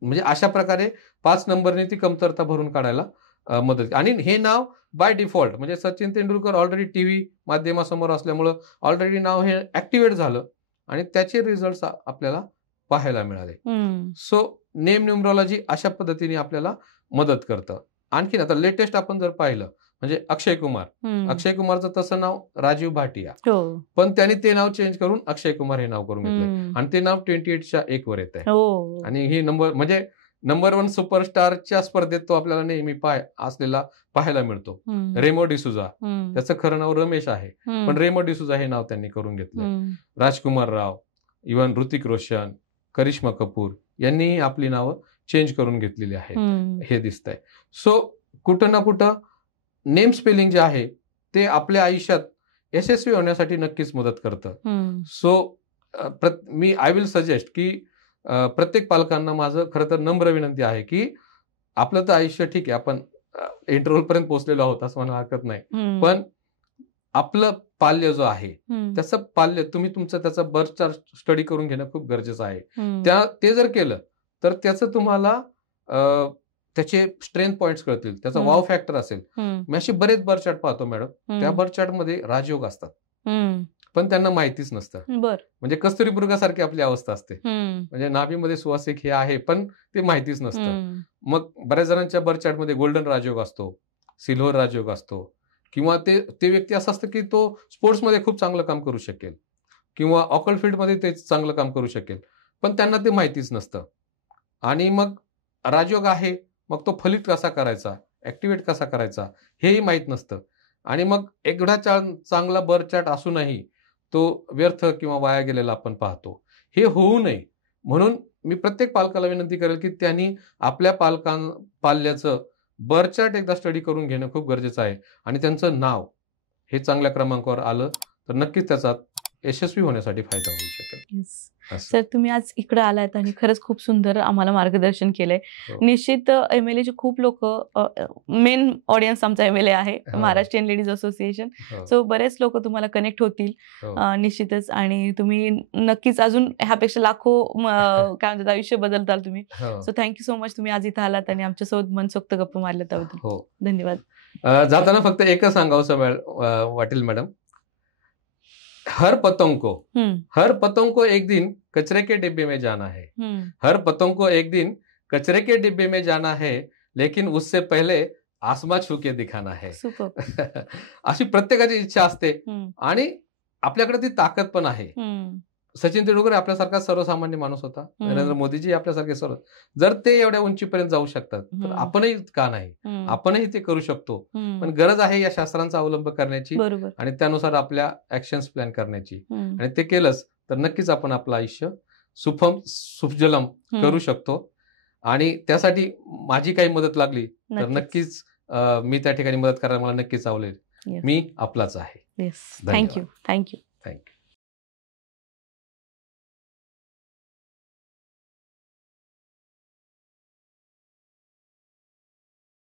म्हणजे अशा प्रकारे 5 नंबरनी ती कमतरता भरून काढायला मदत. आणि हे नाव बाय डिफॉल्ट म्हणजे सचिन तेंडुलकर ऑलरेडी टीव्ही माध्यमासमोर असल्यामुळं ऑलरेडी नाव हे ऍक्टिव्हेट झालं आणि त्याचे रिझल्ट आपल्याला पाहायला मिळाले. सो नेम न्यूमरॉलॉजी अशा पद्धतीने आपल्याला मदत करतं. आणखीन आता लेटेस्ट आपण जर पाहिलं म्हणजे अक्षय कुमारचं तसं नाव राजीव भाटिया, पण त्यांनी ते नाव चेंज करून अक्षय कुमार हे नाव करून घेतलंय आणि ते नाव 28च्या 1 वर येत आहे. आणि ही म्हणजे नंबर 1 सुपरस्टारच्या स्पर्धेत तो आपल्याला नेहमी असलेला पाहायला मिळतो. रेमो डिसुजा, त्याचं खरं नाव रमेश आहे, पण रेमो डिसुजा हे नाव त्यांनी करून घेतलंय. राजकुमार राव, इव्हन ऋतिक रोशन, करिश्मा कपूर यांनीही आपली नावं चेंज करून घेतलेली आहेत हे दिसतंय. सो कुठं ना कुठं नेम स्पेलिंग जे आहे ते आपल्या आयुष्यात यशस्वी होण्यासाठी नक्कीच मदत करतं. सो आय विल सजेस्ट की प्रत्येक पालकांना माझं खरं तर नम्र विनंती आहे की आपलं तर आयुष्य ठीक आहे, आपण इंटरव्ह्यू पर्यंत पोहोचलेलो आहोत असं म्हणायला हरकत नाही, पण आपलं पाल्य जो आहे त्याचं पाल्य तुम्ही त्याचा बर्थ चार्ट स्टडी करून घेणं खूप गरजेचं आहे. ते जर केलं तर त्याचं तुम्हाला त्याचे स्ट्रेंथ पॉइंट्स कळतील, त्याचा वाव फॅक्टर असेल. मी असे बरेच बर्थ चार्ट पाहतो मॅडम, त्या बर्थ चार्ट मध्ये राजयोग असतात पण त्यांना माहितीच नसतं. म्हणजे कस्तुरीमृगासारखी आपली अवस्था असते, म्हणजे नाभीमध्ये सुवासिक हे आहे पण ते माहितीच नसतं. मग बऱ्याच जणांच्या बर्थ चार्ट मध्ये गोल्डन राजयोग असतो, सिल्व्हर राजयोग असतो, किंवा ते व्यक्ती असं असतं की तो स्पोर्ट्समध्ये खूप चांगलं काम करू शकेल किंवा ऑकल्ट फील्डमध्ये ते चांगलं काम करू शकेल, पण त्यांना ते माहितीच नसतं. आणि मग राजयोग आहे, मग तो फलित कसा करायचा, ऍक्टिव्हेट कसा करायचा हेही माहीत नसतं. आणि मग एवढा चांगला बर्थ चार्ट असूनही तो व्यर्थ किंवा वाया गेलेला आपण पाहतो. हे होऊ नये म्हणून मी प्रत्येक पालकाला विनंती करेल की त्यांनी आपल्या पाल्याचं बर्थ चार्ट एकदा स्टडी करून घेणं खूप गरजेचं आहे. आणि त्यांचं नाव हे चांगल्या क्रमांकावर आलं तर नक्कीच त्याचा यशस्वी होण्यासाठी फायदा होऊ शकेल. सर, तुम्ही आज इकडे आलात आणि खरंच खूप सुंदर आम्हाला मार्गदर्शन केलंय. निश्चित MLA चे खूप लोक, मेन ऑडियन्स आमचा MLA आहे, महाराष्ट्रीयन लेडीज असोसिएशन. सो बरेच लोक तुम्हाला कनेक्ट होतील निश्चितच, आणि तुम्ही नक्कीच अजून ह्यापेक्षा लाखो काय म्हणतात आयुष्य बदलताल तुम्ही. सो थँक्यू सो मच, तुम्ही आज इथं आलात आणि आमच्यासोबत मनसोक्त गप्पा मारल्या त्याबद्दल धन्यवाद. जाताना फक्त एकच सांगावंसं वाटेल मॅडम, हर पतंग को एक दिन कचरे के डिब्बे में जाना है. हर पतंग को एक दिन कचरे के डिब्बे में जाना है, लेकिन उससे पहले आसमां छू के दिखाना है. अशी प्रत्येकाची इच्छा असते आणि आपल्याकडे ती ताकद पण आहे. सचिन तेंडुलकर आपल्यासारखा सर्वसामान्य माणूस होता, नरेंद्र मोदीजी आपल्यासारखे सर्व, जर ते एवढ्या उंचीपर्यंत जाऊ शकतात तर आपणही का नाही, आपणही ते करू शकतो. पण गरज आहे या शास्त्रांचा अवलंब करण्याची आणि त्यानुसार आपल्या ऍक्शन्स प्लॅन करण्याची. आणि ते केलंच तर नक्कीच आपण आपलं आयुष्य सुफम सुफजलम करू शकतो. आणि त्यासाठी माझी काही मदत लागली तर नक्कीच मी त्या ठिकाणी मदत करायला मला नक्कीच आवडेल. मी आपलाच आहे. थँक्यू. थँक्यू.